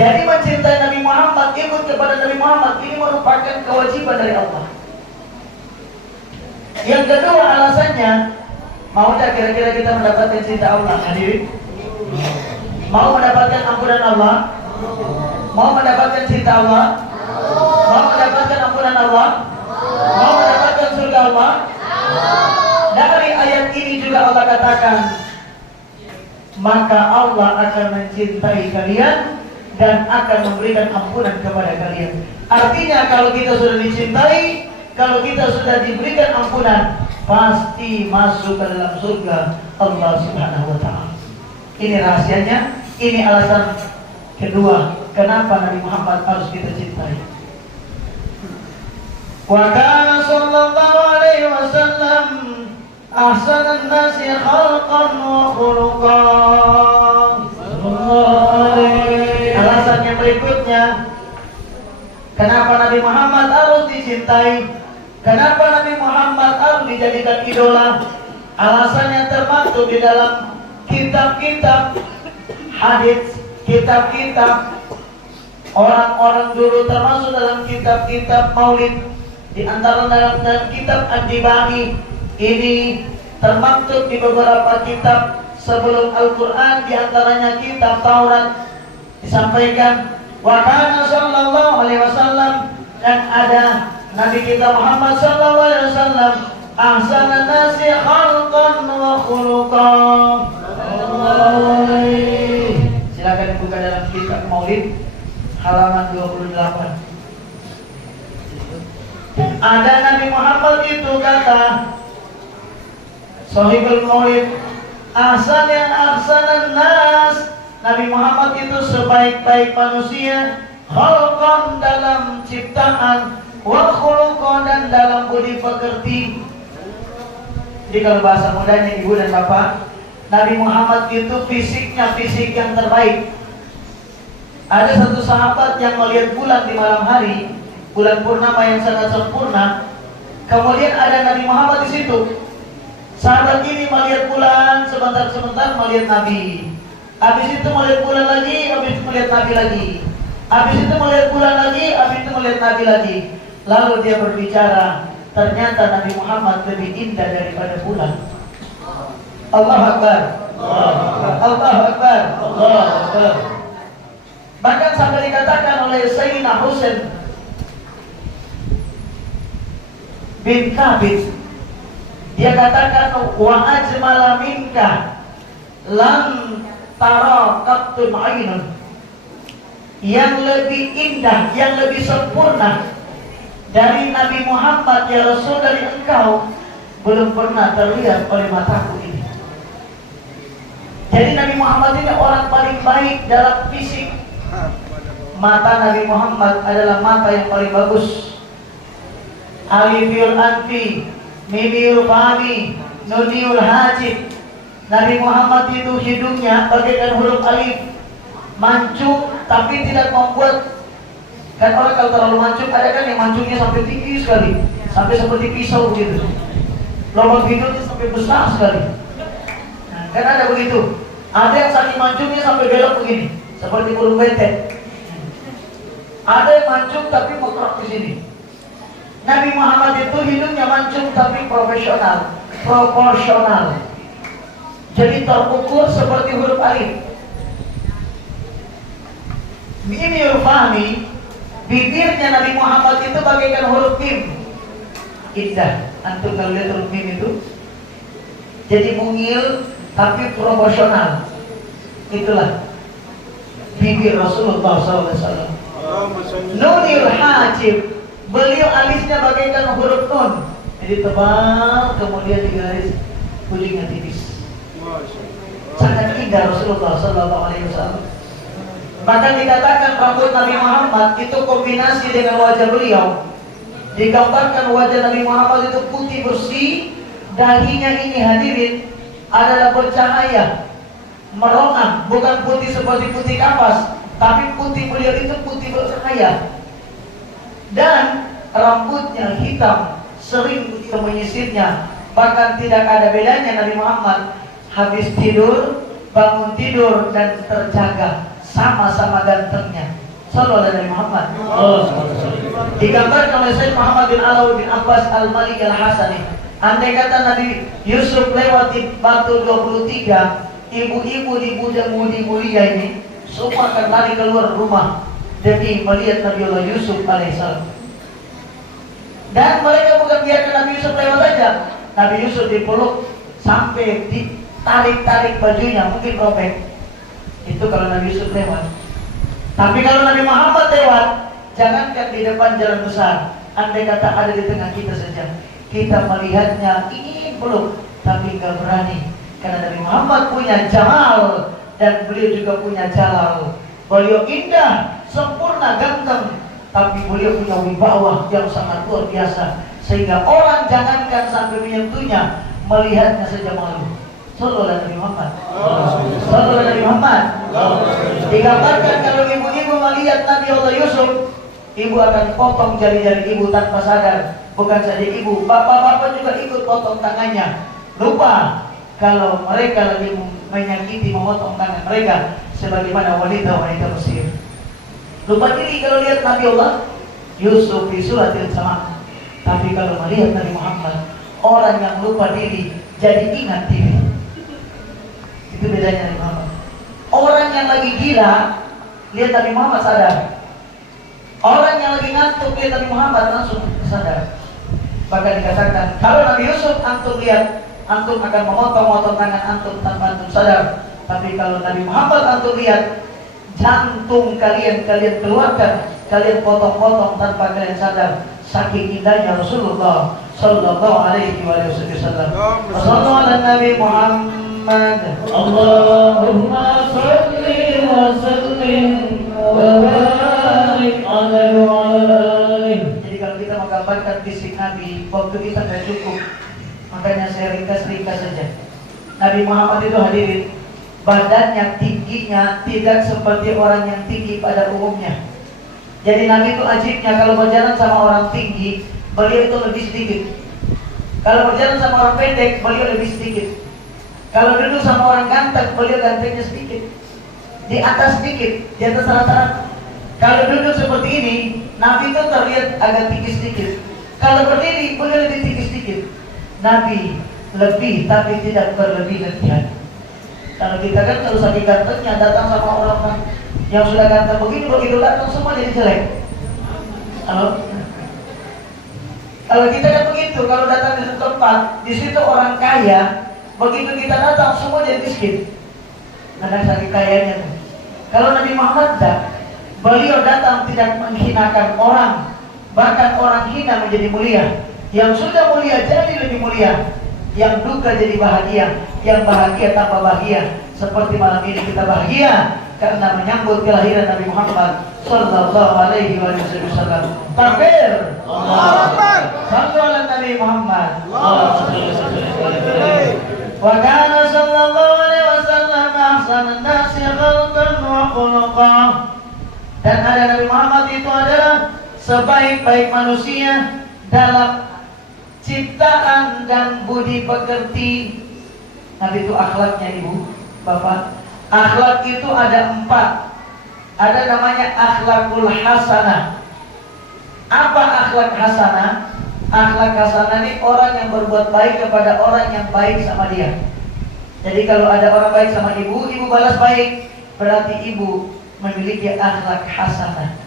Jadi mencintai Nabi Muhammad, ikut kepada Nabi Muhammad, ini merupakan kewajiban dari Allah. Yang kedua alasannya, mau tak kira-kira kita mendapatkan cinta Allah? Hadirin, mau mendapatkan ampunan Allah? Mau mendapatkan cinta Allah? Mau mendapatkan ampunan Allah? Mau mendapatkan surga Allah? Dari ayat ini juga Allah katakan, maka Allah akan mencintai kalian dan akan memberikan ampunan kepada kalian. Artinya kalau kita sudah dicintai, kalau kita sudah diberikan ampunan, pasti masuk ke dalam surga Allah Subhanahu wa Ta'ala. Ini rahasianya, ini alasan kedua kenapa Nabi Muhammad harus kita cintai. Wa kana sallallahu alaihi wasallam ahsanan nasi khalqan wa khuluqan. Alasan yang berikutnya, kenapa Nabi Muhammad harus dicintai? Kenapa Nabi Muhammad harus dijadikan idola? Alasannya termaktub di dalam kitab-kitab hadis, kitab-kitab orang-orang dulu, termasuk dalam kitab-kitab maulid, di antara dalam kitab Ad-Dibani. Ini termaktub di beberapa kitab sebelum Al-Quran, di antaranya kitab Taurat. Disampaikan wa kana sallallahu alaihi wasallam, dan ada Nabi kita Muhammad sallallahu alaihi wasallam ahsanan nasi khalqan wa khuluqan. Silakan dibuka dalam kitab Maulid halaman 28. Ada Nabi Muhammad itu kata Sahibul Maulid, ahsanan nas, Nabi Muhammad itu sebaik-baik manusia, khalqan dalam ciptaan, wa khuluqan dan dalam budi pekerti. Jadi kalau bahasa mudanya ibu dan bapak, Nabi Muhammad itu fisiknya fisik yang terbaik. Ada satu sahabat yang melihat bulan di malam hari, bulan purnama yang sangat sempurna. Kemudian ada Nabi Muhammad di situ. Sahabat ini melihat bulan, sebentar-sebentar melihat Nabi. Habis itu melihat bulan lagi, habis itu melihat Nabi lagi. Habis itu melihat bulan lagi, habis itu melihat Nabi lagi. Lalu dia berbicara, ternyata Nabi Muhammad lebih indah daripada bulan. Allahu Akbar. Allahu Akbar. Allahu Akbar. Bahkan sampai dikatakan oleh Sayyidina Husain bin Thabit, dia katakan wa ajmala minka lam tara qattun ainun. Yang lebih indah, yang lebih sempurna dari Nabi Muhammad ya Rasul, dari engkau belum pernah terlihat oleh mataku ini. Jadi Nabi Muhammad ini orang paling baik dalam fisik. Mata Nabi Muhammad adalah mata yang paling bagus. Alifiyul anfi, mimiyul fahmi, nuniyul hajib. Nabi Muhammad itu hidungnya bagaikan huruf alif, mancung tapi tidak membuat. Kan orang kalau terlalu mancung, ada kan yang mancungnya sampai tinggi sekali, sampai seperti pisau begitu. Lubang hidungnya sampai besar sekali. Nah, kan ada begitu. Ada yang saking mancungnya sampai belok begini, seperti burung betet. Ada yang mancung tapi mengkerok di sini. Nabi Muhammad itu hidungnya mancung tapi profesional, proporsional. Jadi terukur seperti huruf alif. Mimiyul fahmi, bibirnya Nabi Muhammad itu bagaikan huruf mim. Indah. Antum kalau lihat huruf mim itu, jadi mungil tapi proporsional. Itulah bibir Rasulullah SAW. Nunil hajib, beliau alisnya bagaikan huruf nun, jadi tebal kemudian digaris ujungnya tipis. Sangat indah Rasulullah SAW. Bahkan dikatakan rambut Nabi Muhammad itu kombinasi dengan wajah beliau. Digambarkan wajah Nabi Muhammad itu putih bersih, dahinya ini hadirin adalah bercahaya, merona, bukan putih seperti putih kapas, tapi putih beliau itu putih bercahaya. Dan rambutnya hitam, sering beliau menyisirnya. Bahkan tidak ada bedanya Nabi Muhammad habis tidur, bangun tidur dan terjaga, sama-sama gantengnya. Sallallahu alaihi Muhammad. Digambarkan oleh Sayyid Muhammad bin Alauddin Abbas Al-Malik Al-Hasani, andai kata Nabi Yusuf lewati batu 23, ibu-ibu di Budi Mulia ini semua akan lari keluar rumah demi melihat Nabi Allah Yusuf alaihissalam. Dan mereka bukan biarkan Nabi Yusuf lewat aja. Nabi Yusuf dipeluk sampai ditarik-tarik bajunya, mungkin robek. Itu kalau Nabi Yusuf lewat. Tapi kalau Nabi Muhammad lewat, jangankan di depan jalan besar, andai kata ada di tengah kita saja, kita melihatnya ingin peluk, tapi nggak berani, karena Nabi Muhammad punya jamal dan beliau juga punya jalal. Beliau indah, sempurna, ganteng, tapi beliau punya wibawa yang sangat luar biasa, sehingga orang jangankan sampai menyentuhnya, melihatnya saja malu. Sallallahu alaihi Muhammad. Sallallahu alaihi Muhammad. Digambarkan kalau ibu-ibu melihat Nabi Allah Yusuf, ibu akan potong jari-jari ibu tanpa sadar. Bukan saja ibu, bapak-bapak juga ikut potong tangannya. Lupa kalau mereka lagi menyakiti, memotong tangan mereka, sebagaimana wanita-wanita Mesir. Lupa diri kalau lihat Nabi Allah Yusuf di surat Al-Sama. Tapi kalau melihat Nabi Muhammad, orang yang lupa diri jadi ingat diri. Itu bedanya Nabi Muhammad. Orang yang lagi gila lihat Nabi Muhammad sadar. Orang yang lagi ngantuk lihat Nabi Muhammad langsung sadar. Bahkan dikatakan kalau Nabi Yusuf antum lihat, antum akan memotong-motong tangan antum tanpa antum sadar. Tapi kalau Nabi Muhammad antum lihat, jantung kalian keluarkan, kalian potong-potong tanpa kalian sadar. Saking indahnya Rasulullah sallallahu alaihi wasallam. Wassallallahu ala Nabi Muhammad. Allahumma salli wa sallim wa barik alaihi. Jadi kalau kita menggambarkan fisik Nabi, waktu kita tidak cukup, makanya saya ringkas-ringkas saja. Nabi Muhammad itu hadirin, badannya tingginya tidak seperti orang yang tinggi pada umumnya. Jadi Nabi itu ajibnya kalau berjalan sama orang tinggi, beliau itu lebih sedikit. Kalau berjalan sama orang pendek, beliau lebih sedikit. Kalau duduk sama orang ganteng, beliau gantengnya sedikit. Di atas sedikit, di atas rata-rata. Kalau duduk seperti ini, Nabi itu terlihat agak tinggi sedikit. Kalau berdiri, beliau lebih tinggi sedikit. Nabi lebih, tapi tidak berlebih-lebihan. Kalau kita kan kalau saking gantengnya datang sama orang yang sudah ganteng begini, begitu datang semua jadi jelek. Kalau kita kan begitu, kalau datang di satu tempat, di situ orang kaya, begitu kita datang semua jadi miskin. Karena saking kayanya tuh. Kalau Nabi Muhammad beliau datang tidak menghinakan orang, bahkan orang hina menjadi mulia. Yang sudah mulia jadi lebih mulia. Yang duka jadi bahagia, yang bahagia tambah bahagia. Seperti malam ini kita bahagia karena menyambut kelahiran Nabi Muhammad sallallahu alaihi wasallam. Takbir. Allahu Akbar. Sallu ala Nabi Muhammad. Wa kana sallallahu alaihi wasallam ahsanan nasi khalqan wa khuluqan. Dan ada Nabi Muhammad itu adalah sebaik-baik manusia dalam ciptaan dan budi pekerti. Nabi itu akhlaknya ibu, bapak. Akhlak itu ada 4. Ada namanya akhlakul hasanah. Apa akhlak hasanah? Akhlak hasanah ini orang yang berbuat baik kepada orang yang baik sama dia. Jadi kalau ada orang baik sama ibu, ibu balas baik, berarti ibu memiliki akhlak hasanah.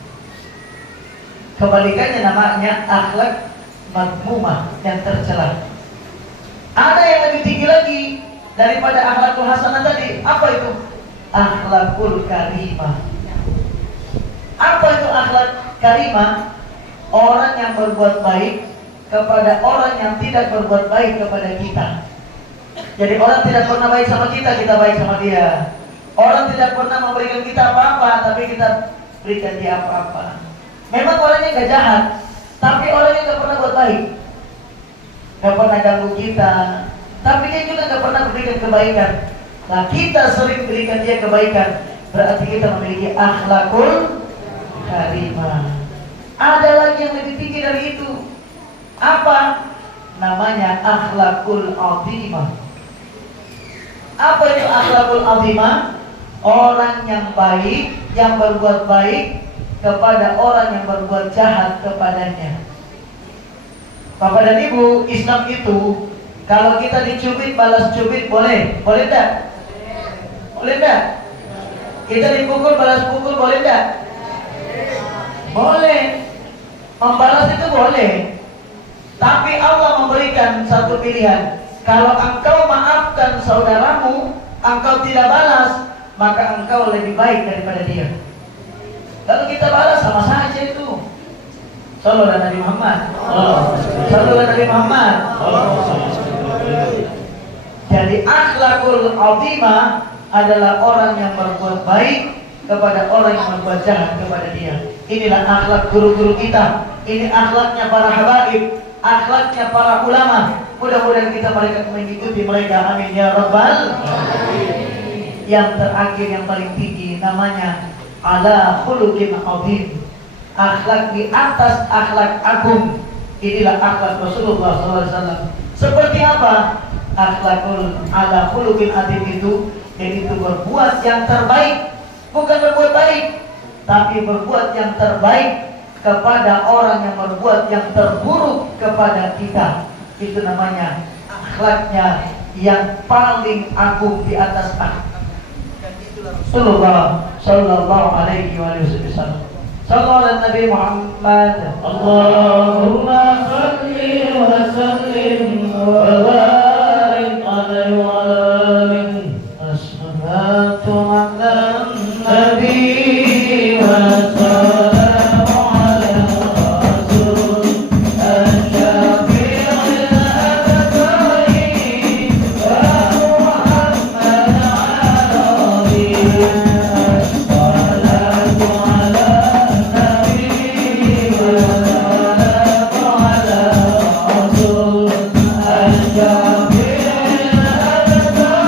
Kebalikannya namanya akhlak madmumah, yang tercela. Ada yang lebih tinggi lagi daripada akhlakul hasanah tadi. Apa itu? Akhlakul karimah. Apa itu akhlak karimah? Orang yang berbuat baik kepada orang yang tidak berbuat baik kepada kita. Jadi orang tidak pernah baik sama kita, kita baik sama dia. Orang tidak pernah memberikan kita apa-apa, tapi kita berikan dia apa-apa. Memang orangnya gak jahat, tapi orangnya gak pernah buat baik, gak pernah ganggu kita, tapi dia juga gak pernah berikan kebaikan. Nah kita sering berikan dia kebaikan, berarti kita memiliki akhlakul karimah. Ada lagi yang lebih tinggi dari itu. Apa? Namanya akhlakul azimah. Apa itu akhlakul azimah? Orang yang baik, yang berbuat baik kepada orang yang berbuat jahat kepadanya. Bapak dan Ibu, Islam itu kalau kita dicubit balas cubit boleh? Boleh enggak? Boleh enggak? Kita dipukul balas pukul boleh enggak? Boleh. Membalas itu boleh. Tapi Allah memberikan satu pilihan. Kalau engkau maafkan saudaramu, engkau tidak balas, maka engkau lebih baik daripada dia. Kalau kita balas sama saja itu. Sallallahu alaihi Nabi Muhammad. Sallallahu alaihi Nabi Muhammad. Jadi akhlakul azimah adalah orang yang berbuat baik kepada orang yang berbuat jahat kepada dia. Inilah akhlak guru-guru kita. Ini akhlaknya para habaib, akhlaknya para ulama. Mudah-mudahan kita mereka mengikuti mereka. Amin ya rabbal alamin. Yang terakhir yang paling tinggi namanya ala khuluqin azim. Akhlak di atas akhlak agung. Inilah akhlak Rasulullah SAW. Seperti apa? Akhlakul ala khuluqin azim itu, yaitu berbuat yang terbaik. Bukan berbuat baik, tapi berbuat yang terbaik kepada orang yang berbuat yang terburuk kepada kita. Itu namanya akhlaknya yang paling agung di atas akhlak. Dan itulah Rasulullah sallallahu alaihi wasallam. Sallallahu alaihi Nabi Muhammad. Allahumma salli wa sallim wa barik alaihi wa alihi. Assalatu ala nabi wa salamu ala rasul asyafi'il abadi wa Muhammad arabi. Assalatu ala nabi wa salamu ala rasul asyafi'il abadi wa Muhammad arabi.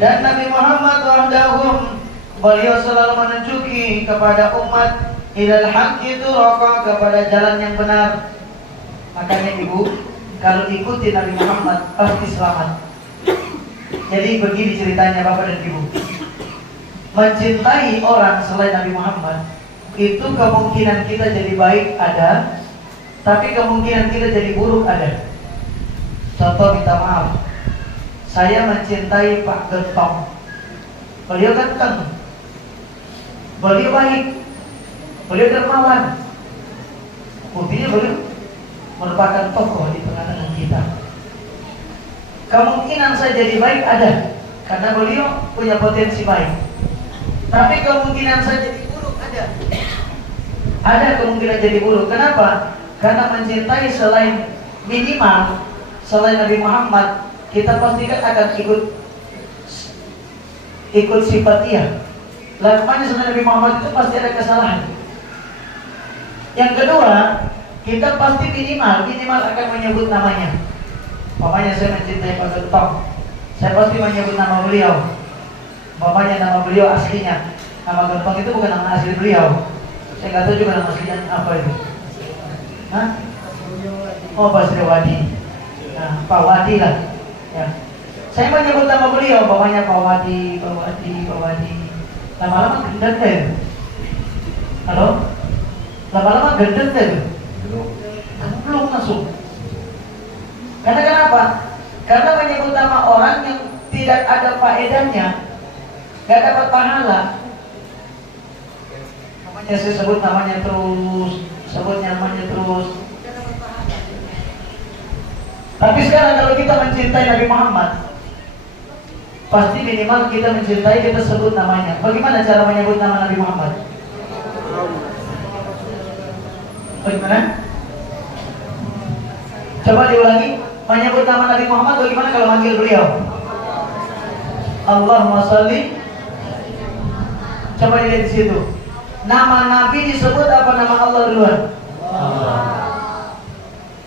Dan Nabi Muhammad wahdahum, beliau selalu menunjuki kepada umat ilal haqqi turqa, kepada jalan yang benar. Makanya ibu, kalau ikuti Nabi Muhammad pasti selamat. Jadi begini ceritanya Bapak dan Ibu. Mencintai orang selain Nabi Muhammad, itu kemungkinan kita jadi baik ada, tapi kemungkinan kita jadi buruk ada. Contoh, minta maaf, saya mencintai Pak Gentong. Beliau ganteng, beliau baik, beliau dermawan. Buktinya beliau merupakan tokoh di tengah-tengah kita. Kemungkinan saya jadi baik ada, karena beliau punya potensi baik. Tapi kemungkinan saya jadi buruk ada. Ada kemungkinan jadi buruk. Kenapa? Karena mencintai selain minimal selain Nabi Muhammad, kita pastikan akan ikut sifat dia. Lakukannya selain Nabi Muhammad itu pasti ada kesalahan. Yang kedua, kita pasti minimal akan menyebut namanya. Umpamanya saya mencintai Pak Gentong, saya pasti menyebut nama beliau. Umpamanya nama beliau aslinya, nama Gentong itu bukan nama asli beliau. Saya nggak tahu juga nama aslinya apa itu. Hah? Oh, Pak Sriwadi. Nah, Pak Wadi lah. Ya. Saya menyebut nama beliau, umpamanya Pak Wadi. Lama-lama gendeng deh. Halo? Lama-lama gendeng deh. Belum masuk. Karena kenapa? Karena menyebut nama orang yang tidak ada faedahnya, gak dapat pahala. Namanya saya sebut namanya terus, sebutnya namanya terus. Tapi sekarang kalau kita mencintai Nabi Muhammad, pasti minimal kita mencintai, kita sebut namanya. Bagaimana cara menyebut nama Nabi Muhammad? Bagaimana? Coba diulangi. Menyebut nama Nabi Muhammad bagaimana kalau manggil beliau? Allahumma sholli. Coba dilihat di situ. Nama Nabi disebut apa nama Allah duluan?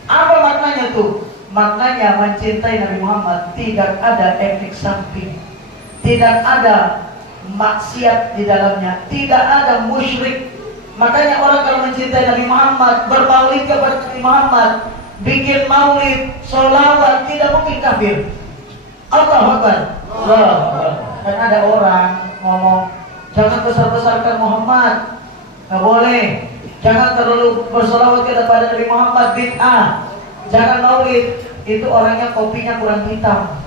Apa maknanya tuh? Maknanya mencintai Nabi Muhammad tidak ada efek samping, tidak ada maksiat di dalamnya, tidak ada musyrik. Makanya orang kalau mencintai Nabi Muhammad, bermaulid kepada Nabi Muhammad, bikin maulid, sholawat, tidak mungkin kafir. Allahu Akbar. Dan ada orang ngomong, jangan besar-besarkan Muhammad, nggak boleh. Jangan terlalu bersolawat kepada Nabi Muhammad, bid'ah. Jangan maulid, itu orangnya kopinya kurang hitam,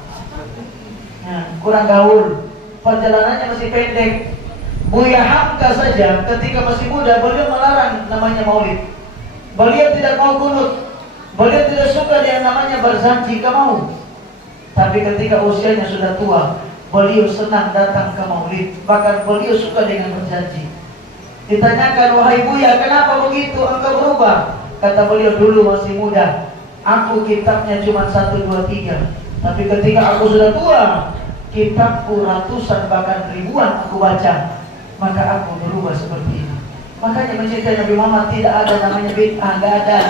ya, kurang gaul, perjalanannya masih pendek. Buya Hamka saja ketika masih muda beliau melarang namanya maulid. Beliau tidak mau kunut, beliau tidak suka yang namanya berjanji ke mau. Tapi ketika usianya sudah tua, beliau senang datang ke maulid, bahkan beliau suka dengan berjanji. Ditanyakan, wahai Buya, kenapa begitu engkau berubah? Kata beliau, dulu masih muda, aku kitabnya cuma 1, 2, 3. Tapi ketika aku sudah tua, kitabku ratusan bahkan ribuan aku baca. Maka aku berubah seperti ini. Makanya mencintai Nabi Muhammad tidak ada namanya bid'ah, nggak ada.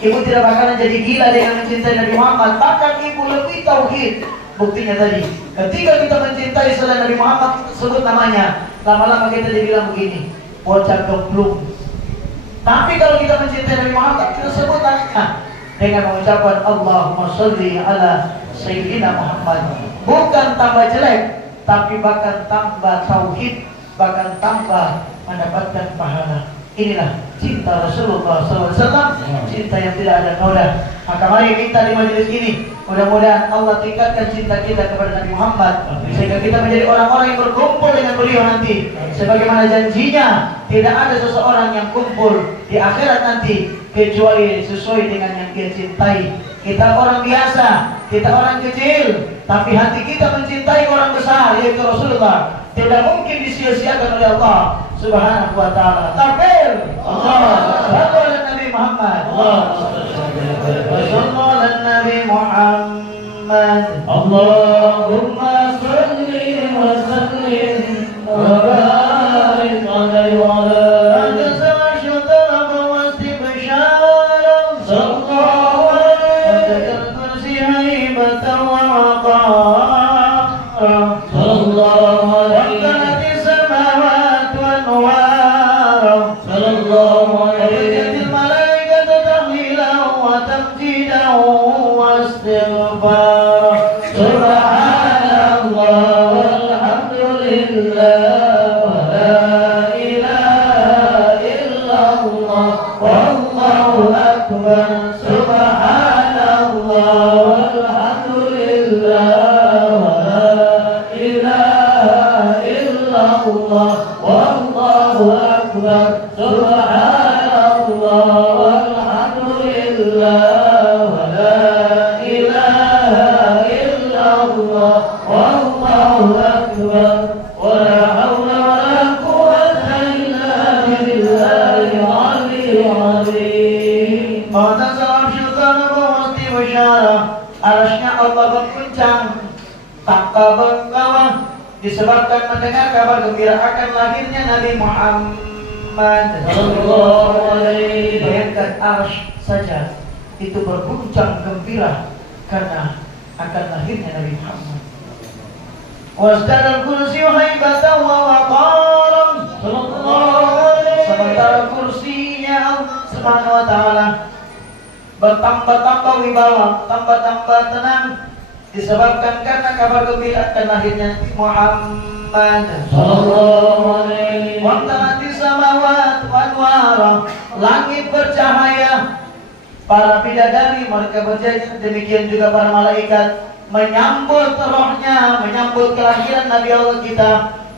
Ibu tidak bakalan jadi gila dengan mencintai Nabi Muhammad. Bahkan ibu lebih tauhid. Buktinya tadi, ketika kita mencintai selain Nabi Muhammad, sebut namanya, lama-lama kita dibilang begini, bocah gemblung. Tapi kalau kita mencintai Nabi Muhammad, kita sebut namanya dengan mengucapkan Allahumma sholli ala Sayyidina Muhammad. Bukan tambah jelek, tapi bahkan tambah tauhid, bahkan tambah mendapatkan pahala. Inilah cinta Rasulullah SAW, cinta yang tidak ada noda. Maka mari minta di majelis ini, mudah-mudahan Allah tingkatkan cinta kita kepada Nabi Muhammad, sehingga kita menjadi orang-orang yang berkumpul dengan beliau nanti. Sebagaimana janjinya, tidak ada seseorang yang kumpul di akhirat nanti kecuali sesuai dengan yang dia cintai. Kita orang biasa, kita orang kecil, tapi hati kita mencintai orang besar, yaitu Rasulullah. Tidak mungkin disia-siakan oleh Allah Subhanahu wa ta'ala. Takbir! Allah sallu ala Nabi Muhammad. Sallu ala Nabi Muhammad. Allahumma salli wa sallim wa barik alaihi wa ala disebabkan mendengar kabar gembira akan lahirnya Nabi Muhammad. Bayangkan arsy saja itu berguncang gembira karena akan lahirnya Nabi Muhammad. Wasdal kursi haibatan wa waqaran. Sementara kursinya Allah Subhanahu wa ta'ala bertambah-tambah wibawa, tambah-tambah tenang, disebabkan karena kabar gembira akan lahirnya Muhammad sallallahu alaihi wasallam. Wamtalati samawat wanwara, langit bercahaya, para bidadari mereka berjanji, demikian juga para malaikat menyambut rohnya, menyambut kelahiran Nabi Allah kita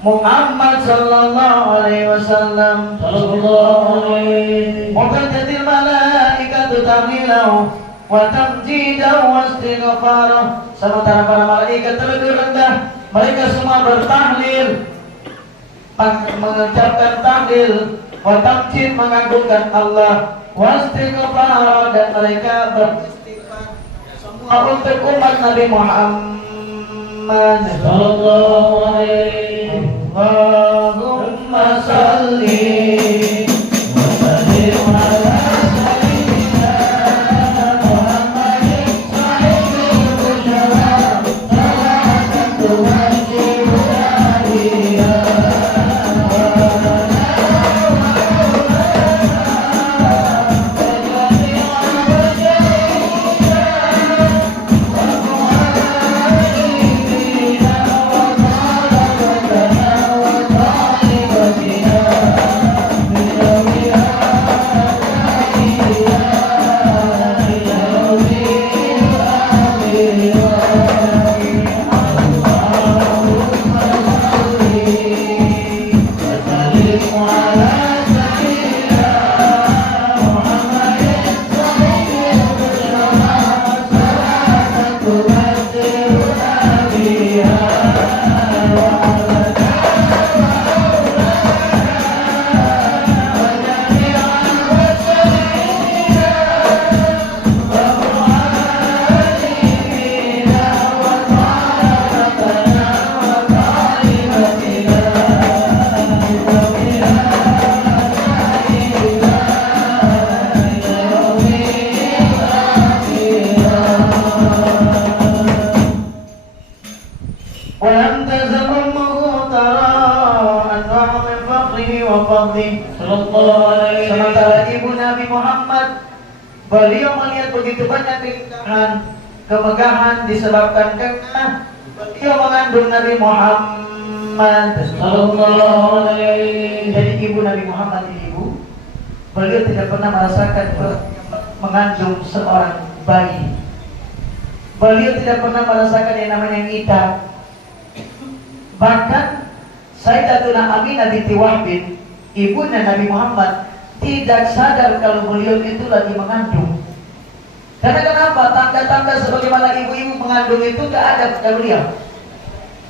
Muhammad sallallahu alaihi wasallam. Muqaddatil malaikatu tahlilahu wa tamjidahu wa istighfarahu. Sementara para malaikat terlebih rendah, mereka semua bertahlil, mengucapkan tahlil, wa tamjid mengagungkan Allah, wa istighfar dan mereka beristighfar semua untuk umat Nabi Muhammad sallallahu alaihi. Allahumma salli wa sallim ala sayyidina Muhammadin sahibil busyara salatan tuwajjihu alaiha. Sementara ibu Nabi Muhammad, beliau melihat begitu banyak kemegahan, kemegahan disebabkan karena beliau mengandung Nabi Muhammad sallallahu alaihi. Jadi ibu Nabi Muhammad ini ibu, beliau tidak pernah merasakan mengandung seorang bayi. Beliau tidak pernah merasakan yang namanya ngidam. Bahkan Sayyidatuna Aminah binti Wahbin, ibunya Nabi Muhammad, tidak sadar kalau beliau itu lagi mengandung. Karena kenapa? Tanda-tanda sebagaimana ibu-ibu mengandung itu tidak ada pada beliau.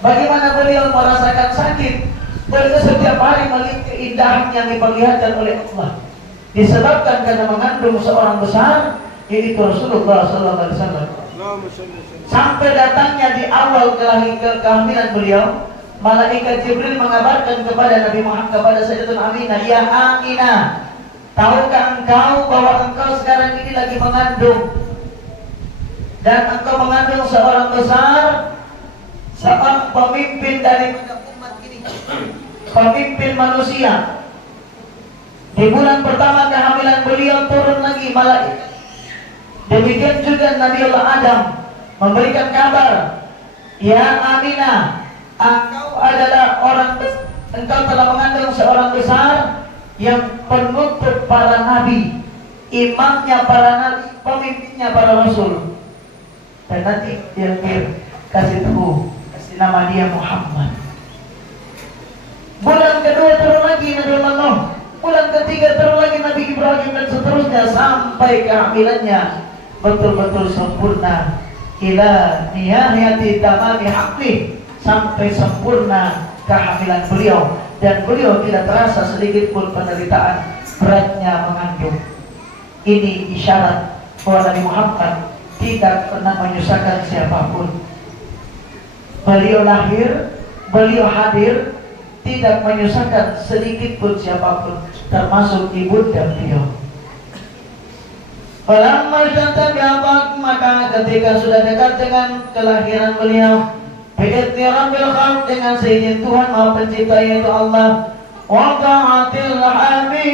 Bagaimana beliau merasakan sakit? Beliau setiap hari melihat keindahan yang diperlihatkan oleh Allah. Disebabkan karena mengandung seorang besar, yaitu Rasulullah SAW. Sampai datangnya di awal kehamilan beliau, malaikat Jibril mengabarkan kepada Nabi Muhammad, kepada Sayyidatuna Aminah, ya Aminah, tahukah engkau bahwa engkau sekarang ini lagi mengandung, dan engkau mengandung seorang besar, seorang pemimpin dari umat ini, pemimpin manusia. Di bulan pertama kehamilan beliau turun lagi malaikat. Demikian juga Nabi Allah Adam memberikan kabar, ya Aminah, engkau adalah engkau telah mengandung seorang besar yang penutup para nabi, imamnya para nabi, pemimpinnya para rasul. Dan nanti dia kasih nama dia Muhammad. Bulan kedua turun lagi Nabi Nuh, bulan ketiga turun lagi Nabi Ibrahim, dan seterusnya sampai kehamilannya betul-betul sempurna ila nihayati tamami hamlih, sampai sempurna kehamilan beliau, dan beliau tidak terasa sedikit pun penderitaan beratnya mengandung. Ini isyarat bahwa Nabi Muhammad tidak pernah menyusahkan siapapun. Beliau lahir, beliau hadir, tidak menyusahkan sedikit pun siapapun, termasuk ibunda beliau. Falamma syatabi'atak, maka ketika sudah dekat dengan kelahiran beliau, bi'idni Rabbil Khalq, dengan seizin Tuhan Maha Pencipta yaitu Allah, waqa'atil Habib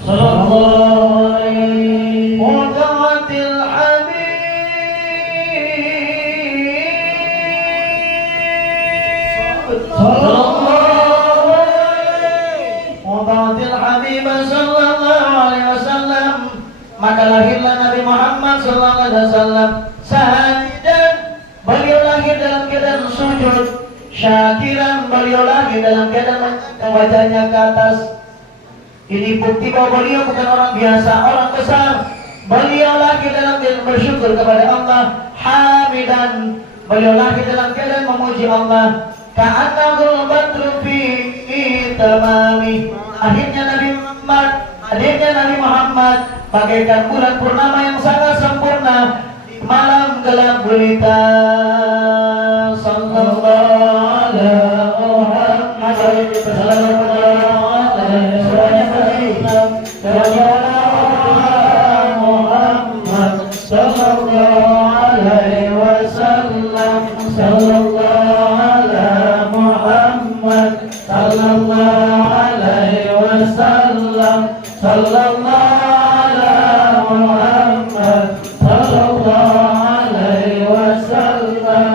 sallallahu alaihi, waqa'atil Habib sallallahu Habib sallallahu alaihi wasallam. Maka lahirlah Nabi Muhammad sallallahu alaihi wasallam sajidan, beliau lahir dalam keadaan sujud. Syakiran, beliau lahir dalam keadaan mengangkat wajahnya ke atas. Ini bukti bahwa beliau bukan orang biasa, orang besar. Beliau lahir dalam keadaan bersyukur kepada Allah. Hamidan, beliau lahir dalam keadaan memuji Allah. Ka'annahul badru fi tamami. Akhirnya Nabi Muhammad bagaikan bulan purnama yang sangat sempurna di malam gelap gulita. Sallallahu alaihi Muhammad, sallallahu alaihi wasallam, Muhammad, sallallahu alaihi wasallam, sallallahu alaihi Muhammad, sallallahu alaihi wasallam, sallallahu alaihi Muhammad, sallallahu alaihi wasallam,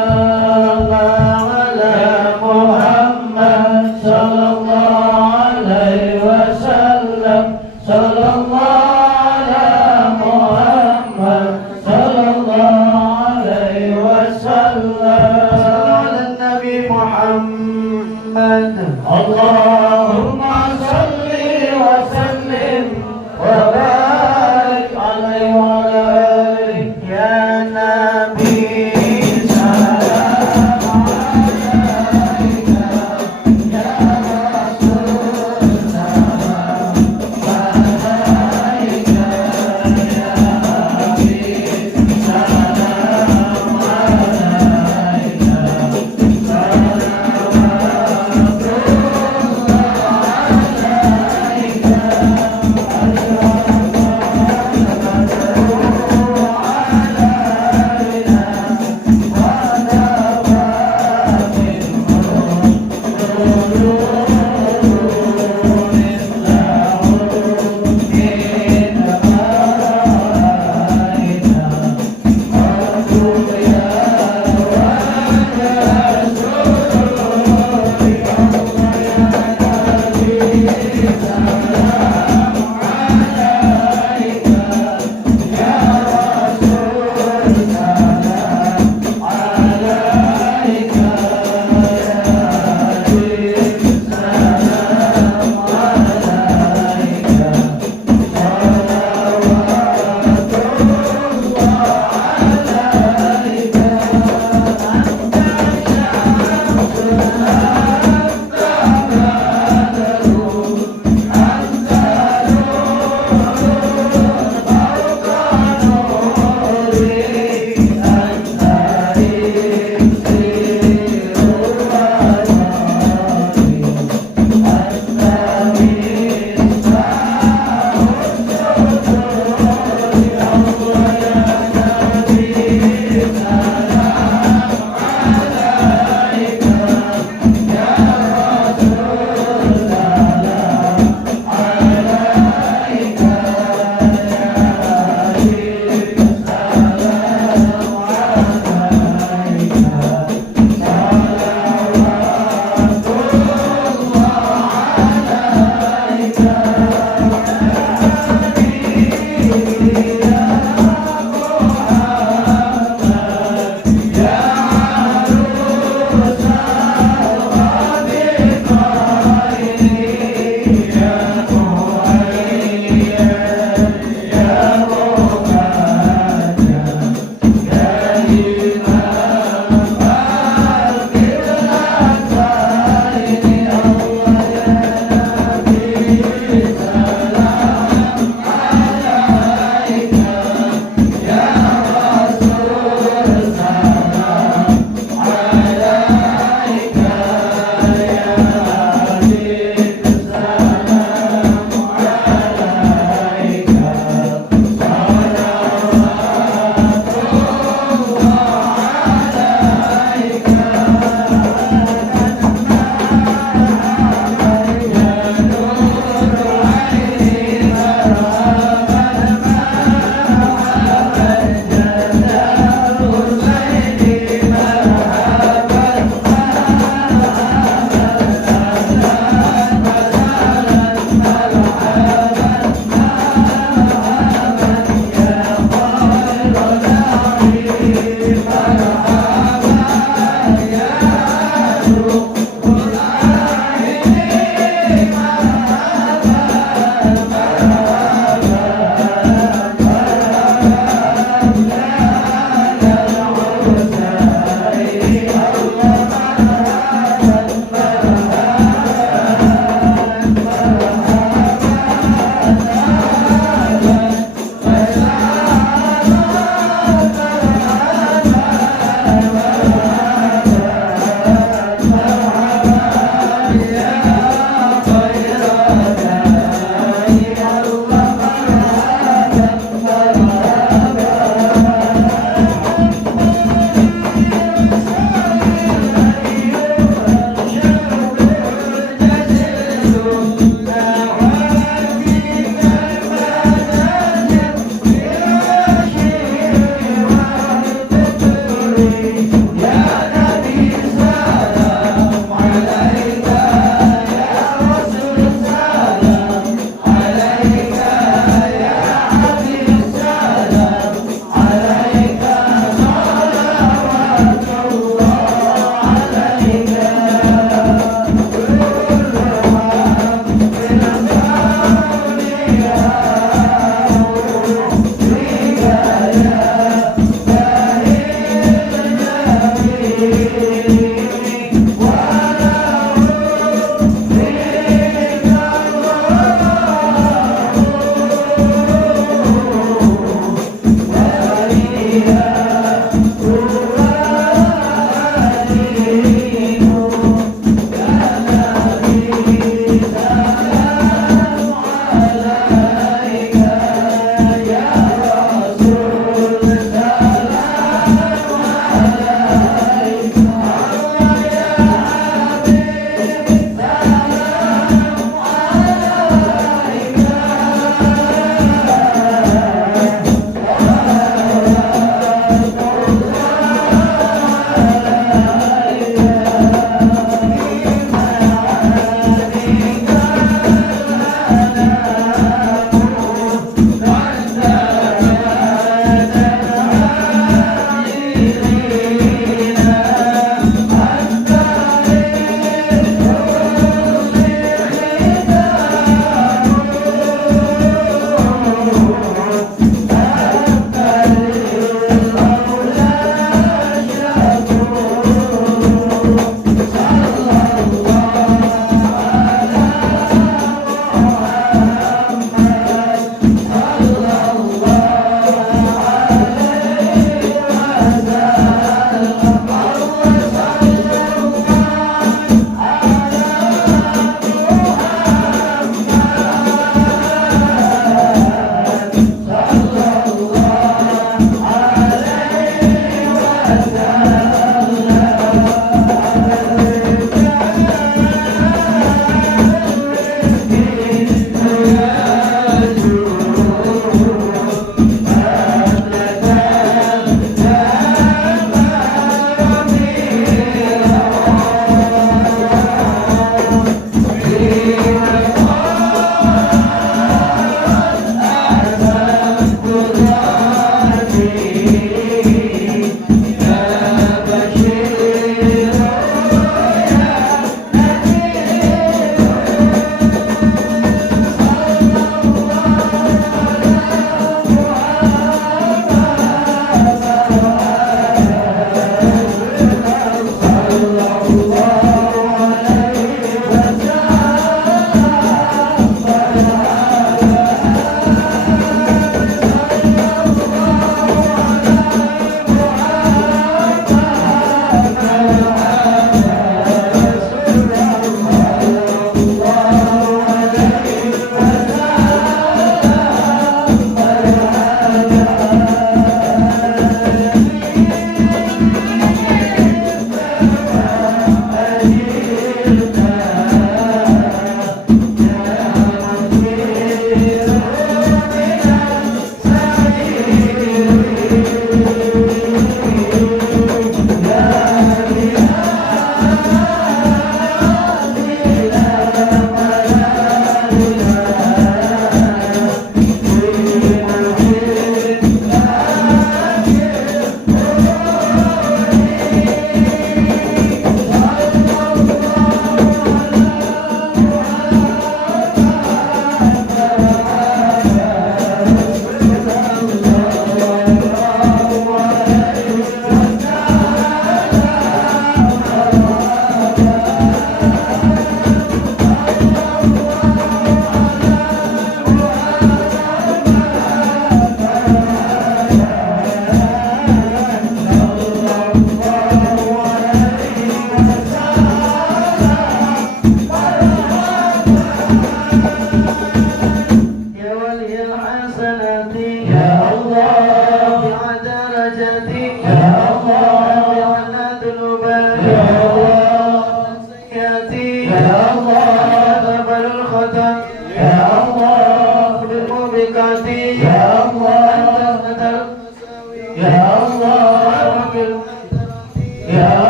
Muhammad, sallallahu alaihi wasallam, sallallahu alaihi Muhammad, sallallahu alaihi wasallam, Nabi Muhammad. Allahumma salli wa sallim wa barik alaihi wa ala alihi ya Nabi.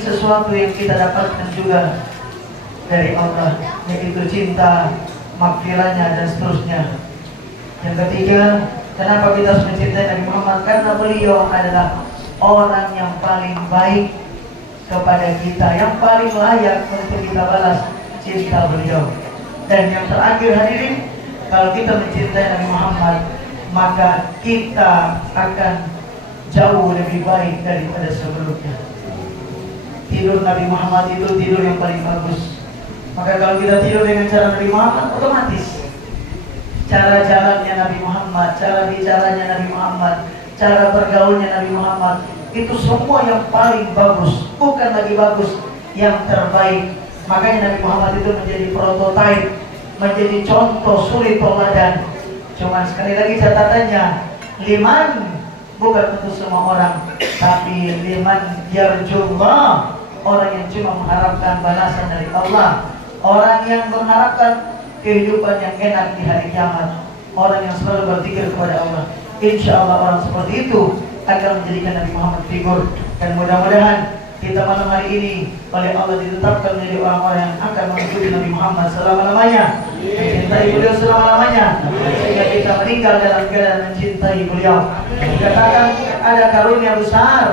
Sesuatu yang kita dapatkan juga dari Allah, yaitu cinta, maghfirahnya dan seterusnya. Yang ketiga, kenapa kita harus mencintai Nabi Muhammad? Karena beliau adalah orang yang paling baik kepada kita, yang paling layak untuk kita balas cinta beliau. Dan yang terakhir hadirin, kalau kita mencintai Nabi Muhammad, maka kita akan jauh lebih baik daripada sebelumnya. Tidur Nabi Muhammad itu tidur yang paling bagus. Maka kalau kita tidur dengan cara Nabi Muhammad, otomatis cara jalannya Nabi Muhammad, cara bicaranya Nabi Muhammad, cara bergaulnya Nabi Muhammad, itu semua yang paling bagus, bukan lagi bagus, yang terbaik. Makanya Nabi Muhammad itu menjadi prototipe, menjadi contoh suri tauladan. Cuman sekali lagi catatannya, liman bukan untuk semua orang, tapi liman yarjullah, orang yang cuma mengharapkan balasan dari Allah, orang yang mengharapkan kehidupan yang enak di hari kiamat, orang yang selalu berzikir kepada Allah. Insya Allah orang seperti itu akan menjadikan Nabi Muhammad figur. Dan mudah-mudahan kita malam hari ini oleh Allah ditetapkan menjadi orang-orang yang akan mengikuti Nabi Muhammad selama-lamanya, mencintai beliau selama-lamanya, sehingga kita meninggal dalam keadaan mencintai beliau. Dikatakan ada karunia besar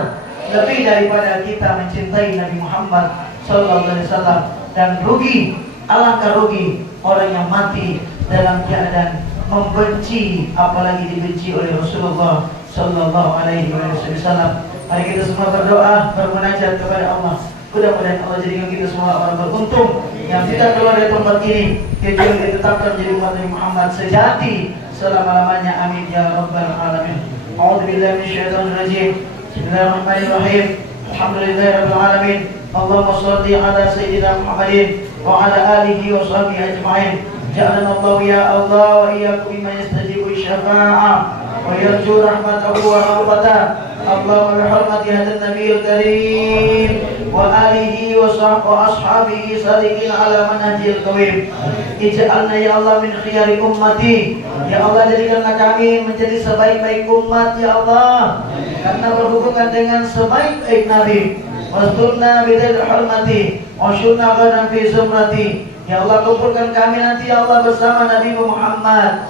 lebih daripada kita mencintai Nabi Muhammad sallallahu alaihi wasallam. Dan rugi, alangkah rugi orang yang mati dalam keadaan membenci, apalagi dibenci oleh Rasulullah sallallahu alaihi wasallam. Mari kita semua berdoa, bermunajat kepada Allah. Mudah-mudahan Allah jadikan kita semua orang beruntung yang tidak keluar dari tempat ini, kita ditetapkan menjadi umat Nabi Muhammad sejati selama-lamanya. Amin ya rabbal alamin. A'udzubillahi minasyaitonir rajim. Bismillahirrahmanirrahim. Alhamdulillahirabbil alamin. Allahumma shalli ala sayyidina Muhammadin wa ala alihi wa sahbihi ajma'in. Ja'alana Allah ya Allah wa iyyakum mimman yastajibu syafa'ah wa yarju rahmatahu wa rahmatah. اللهم بحرمة هذا النبي الكريم وآله وأصحابه صادقين على منهجه القويم ij'alna ya Allah min khiyari ummati. Ya Allah, jadikanlah kami menjadi sebaik-baik umat ya Allah, karena berhubungan dengan sebaik-baik Nabi. Wasturna bidil hormati wasyurna ghadan fi zumrati. Ya Allah, kumpulkan kami nanti ya Allah bersama Nabi Muhammad.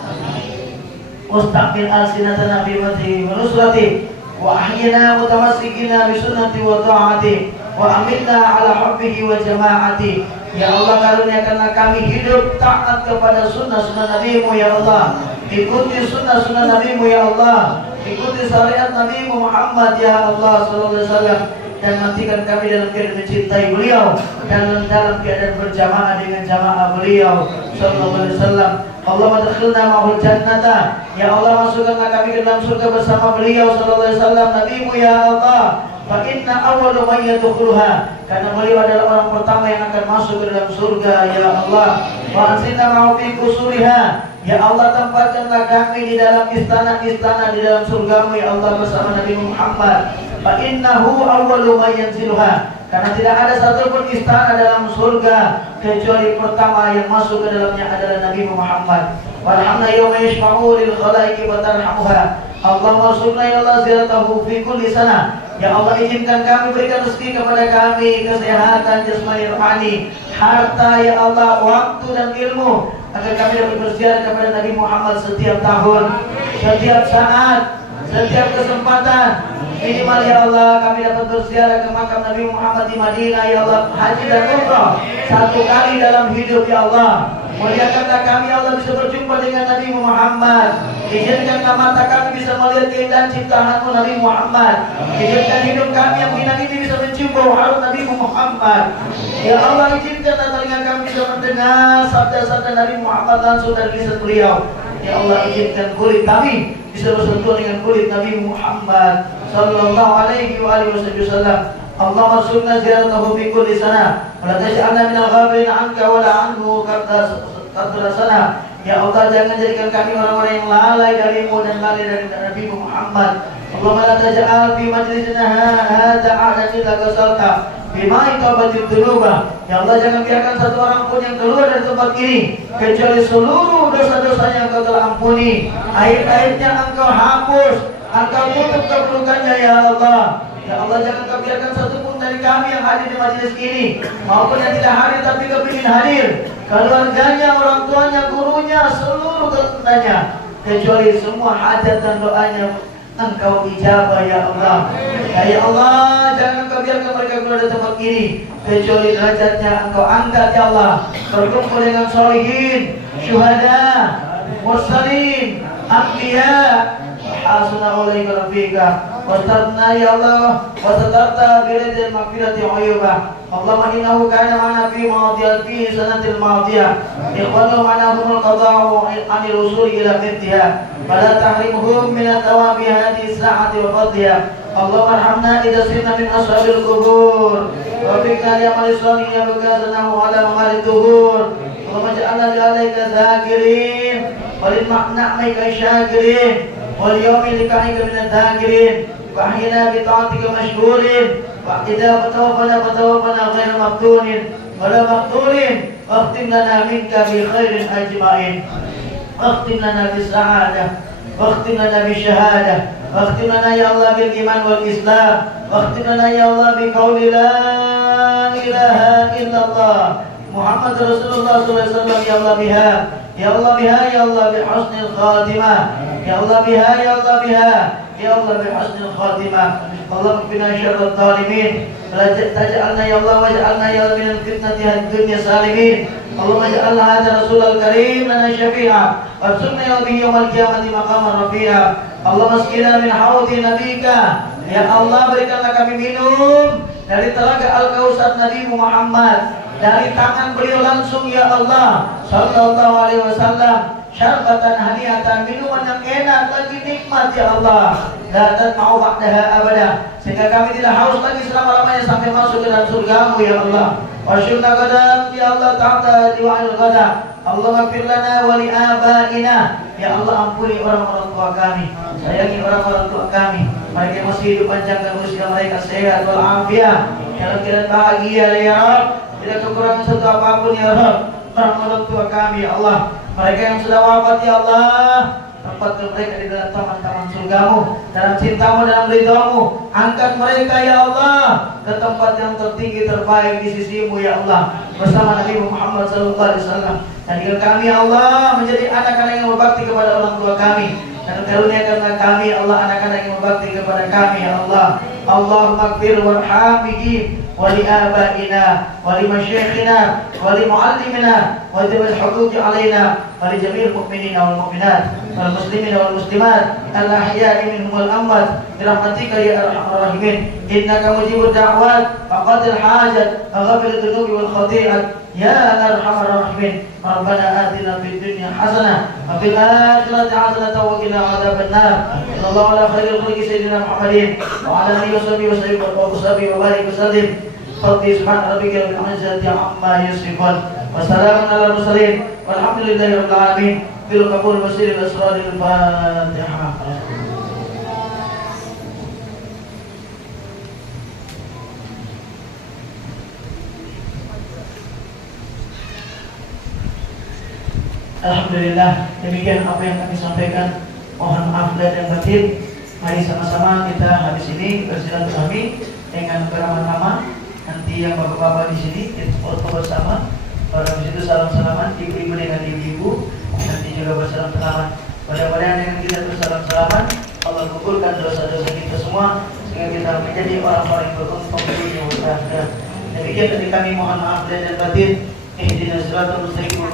Mustaqbil alsinatana bi madhi wa nusrati wa ahyina mutamassikina bi sunnati wa ta'ati wa amitna ala hubbihi wa jama'ati. Ya Allah, karuniakanlah kami hidup taat kepada sunnah-sunnah Nabi-Mu ya Allah. Ikuti sunnah-sunnah Nabi-Mu ya Allah. Ikuti syariat Nabi Muhammad ya Allah sallallahu alaihi wasallam, dan matikan kami dalam keadaan mencintai beliau dan dalam keadaan berjamaah dengan jamaah beliau sallallahu alaihi wasallam. Allah madkhilna ma'hul jannata. Ya Allah, masukkanlah kami ke dalam surga bersama beliau sallallahu alaihi wasallam Nabi-Mu ya Allah. Fa inna awwalu man yadkhuluha, karena beliau adalah orang pertama yang akan masuk ke dalam surga ya Allah. Wa anzilna ma'hu fi qusuriha. Ya Allah, tempatkanlah kami di dalam istana-istana di dalam surga-Mu ya Allah bersama Nabi Muhammad. Fa innahu awwalu man yanziluha, karena tidak ada satupun istana dalam surga kecuali pertama yang masuk ke dalamnya adalah Nabi Muhammad. Walhamna yawma yashfa'u lil khalaiqi wa tarhamuha. Allahumma surna ya Allah ziyaratahu fi kulli sana. Ya Allah, izinkan kami, berikan rezeki kepada kami, kesehatan jasmani rohani, harta ya Allah, waktu dan ilmu, agar kami dapat berziarah kepada Nabi Muhammad setiap tahun, setiap saat, setiap kesempatan. Minimal ya Allah, kami dapat berziarah ke makam Nabi Muhammad di Madinah ya Allah, haji dan umrah satu kali dalam hidup ya Allah. Muliakanlah kami ya Allah bisa berjumpa dengan Nabi Muhammad. Izinkanlah mata kami bisa melihat keindahan ciptaan-Mu Nabi Muhammad. Izinkan hidup kami yang hina ini bisa mencium bau harum Nabi Muhammad. Ya Allah, izinkanlah telinga kami bisa mendengar sabda-sabda Nabi Muhammad langsung dari lisan beliau. Ya Allah, izinkan kulit kami bisa bersentuh dengan kulit Nabi Muhammad sallallahu alaihi wa alihi wasallam. Allahumma arsulna ziyaratahu fi kulli sana wa la taj'alna minal ghafirin anka wa la anhu qadrasana. Ya Allah, jangan jadikan kami orang-orang yang lalai dari-Mu dan lalai dari Nabi Muhammad. Allahumma la taj'al fi majlisina hadza 'adan illa ghasalta bima iqabatil dhunuba. Ya Allah, jangan biarkan satu orang pun yang keluar dari tempat ini kecuali seluruh dosa-dosanya Engkau telah ampuni, aib-aibnya Engkau hapus, Engkau tutup keburukannya ya Allah. Ya Allah, jangan Kau biarkan satu pun dari kami yang hadir di majelis ini maupun yang tidak hadir tapi kepingin hadir, keluarganya, orang tuanya, gurunya, seluruh keluarganya, kecuali semua hajat dan doanya Engkau ijabah ya Allah. Ya Allah, jangan Engkau biarkan mereka keluar dari tempat ini kecuali derajatnya Engkau angkat ya Allah, berkumpul dengan sholihin, syuhada, mursalin, anbiya, hasuna ulaika rafiqa. Wastarna ya Allah, wasatarta biridil maghfirati uyuba. Allahumma innahu kana ma'ana fi mawdiyal fi sanatil mawdiyah. Ikhwanu ma'anahumul qada'u anil usuli ila qibtiha. Fala tahrimhum min atawabi hadhihi sa'ati wa fadliha. Allahumma arhamna idha sirna min ashabil kubur. Wa fikna li'amali salihin yabgazana wa ala mamalid duhur. Allahumma ja'alna li'alaika zakirin walil ma'na'maika syakirin wal yawmi likaika minad dhakirin. Wahyina bita'atika mashgulin wa idza fatawafana ghayra maftunin wala maqtulin wakhtim lana minka bi khairin ajma'in. Wakhtim lana bis sa'adah, wakhtim lana bis syahadah, wakhtim lana ya Allah bil iman wal islam, wakhtim lana ya Allah bi qawli la ilaha illallah Muhammad Rasulullah sallallahu alaihi wasallam. Ya Allah biha, ya Allah biha, ya Allah bi husnil khatimah, ya Allah biha, ya Allah biha, ya Allah bi husnil khatimah. Allahumma qina syarrad zalimin, la taj'alna ya Allah waj'alna ya Allah min fitnati ad-dunya salimin. Allahumma ja'alna hadha rasulal karim lana syafi'a warzuqna ya rabbi yawmal qiyamati maqaman rafi'a. Allahumma askina min haudi nabika. Ya Allah, berikanlah kami minum dari telaga Al-Kautsar Nabi Muhammad, dari tangan beliau langsung ya Allah sallallahu alaihi wasallam, syarbatan haniatan, minuman yang enak lagi nikmat ya Allah, la tatma'u ba'daha abada, sehingga kami tidak haus lagi selama-lamanya sampai masuk ke dalam surga-Mu ya Allah. Wasyurna qadam ya Allah ta'ala liwa'il qadam. Allah maghfir lana wa li abaina. Ya Allah, ampuni orang-orang tua kami, sayangi orang-orang tua kami. Mereka yang masih hidup panjangkan usia mereka sehat walafiat, dalam keadaan bahagia ya Rabb. Tidak kekurangan satu apapun ya Rabb. Rahmat tua kami ya Allah. Mereka yang sudah wafat ya Allah, tempatkan mereka di dalam taman-taman surgamu, dalam cintamu, dalam ridhamu. Angkat mereka ya Allah ke tempat yang tertinggi terbaik di sisimu ya Allah, bersama Nabi Muhammad SAW. Dan jika kami ya Allah menjadi anak-anak yang berbakti kepada orang tua kami, dan karuniakanlah kami ya Allah anak-anak yang berbakti kepada kami ya Allah. Allahumma ighfir warhamihim wa li abaina wa li masyayikhina wa li muallimina wa dhil huquqi alaina wa li jami'il mu'minina wal mu'minat wal muslimina wal muslimat al ahya'i minhum wal amwat bi rahmatika ya arhamar rahimin. Innaka mujibud da'wat wa qadil hajat wa ghafir dhunubi wal khati'at ya arhamar rahimin. Rabbana atina fid dunya hasanah wa fil akhirati hasanah wa qina adzaban nar. Sallallahu ala khairil khalqi sayyidina Muhammadin wa ala alihi wa sahbihi wa barik wa sallim. Fadli subhana rabbika rabbil izzati amma yasifun wa salamun alal mursalin walhamdulillahi rabbil alamin. Bil qabul basir asraril Fatihah. Alhamdulillah, demikian apa yang kami sampaikan. Mohon maaf lahir dan batin. Mari sama-sama kita habis ini bersilaturahmi dengan bersama-sama. Nanti yang bapak-bapak di sini kita foto bersama. Pada situ salam-salaman, ibu-ibu dengan ibu-ibu. Nanti juga bersalam-salaman. Mudah-mudahan dengan kita bersalam-salaman, Allah kumpulkan dosa-dosa kita semua sehingga kita menjadi orang-orang yang beruntung di dunia dan akhirat. Demikian dari kami, mohon maaf lahir dan batin. Ihdinas siratal mustaqim.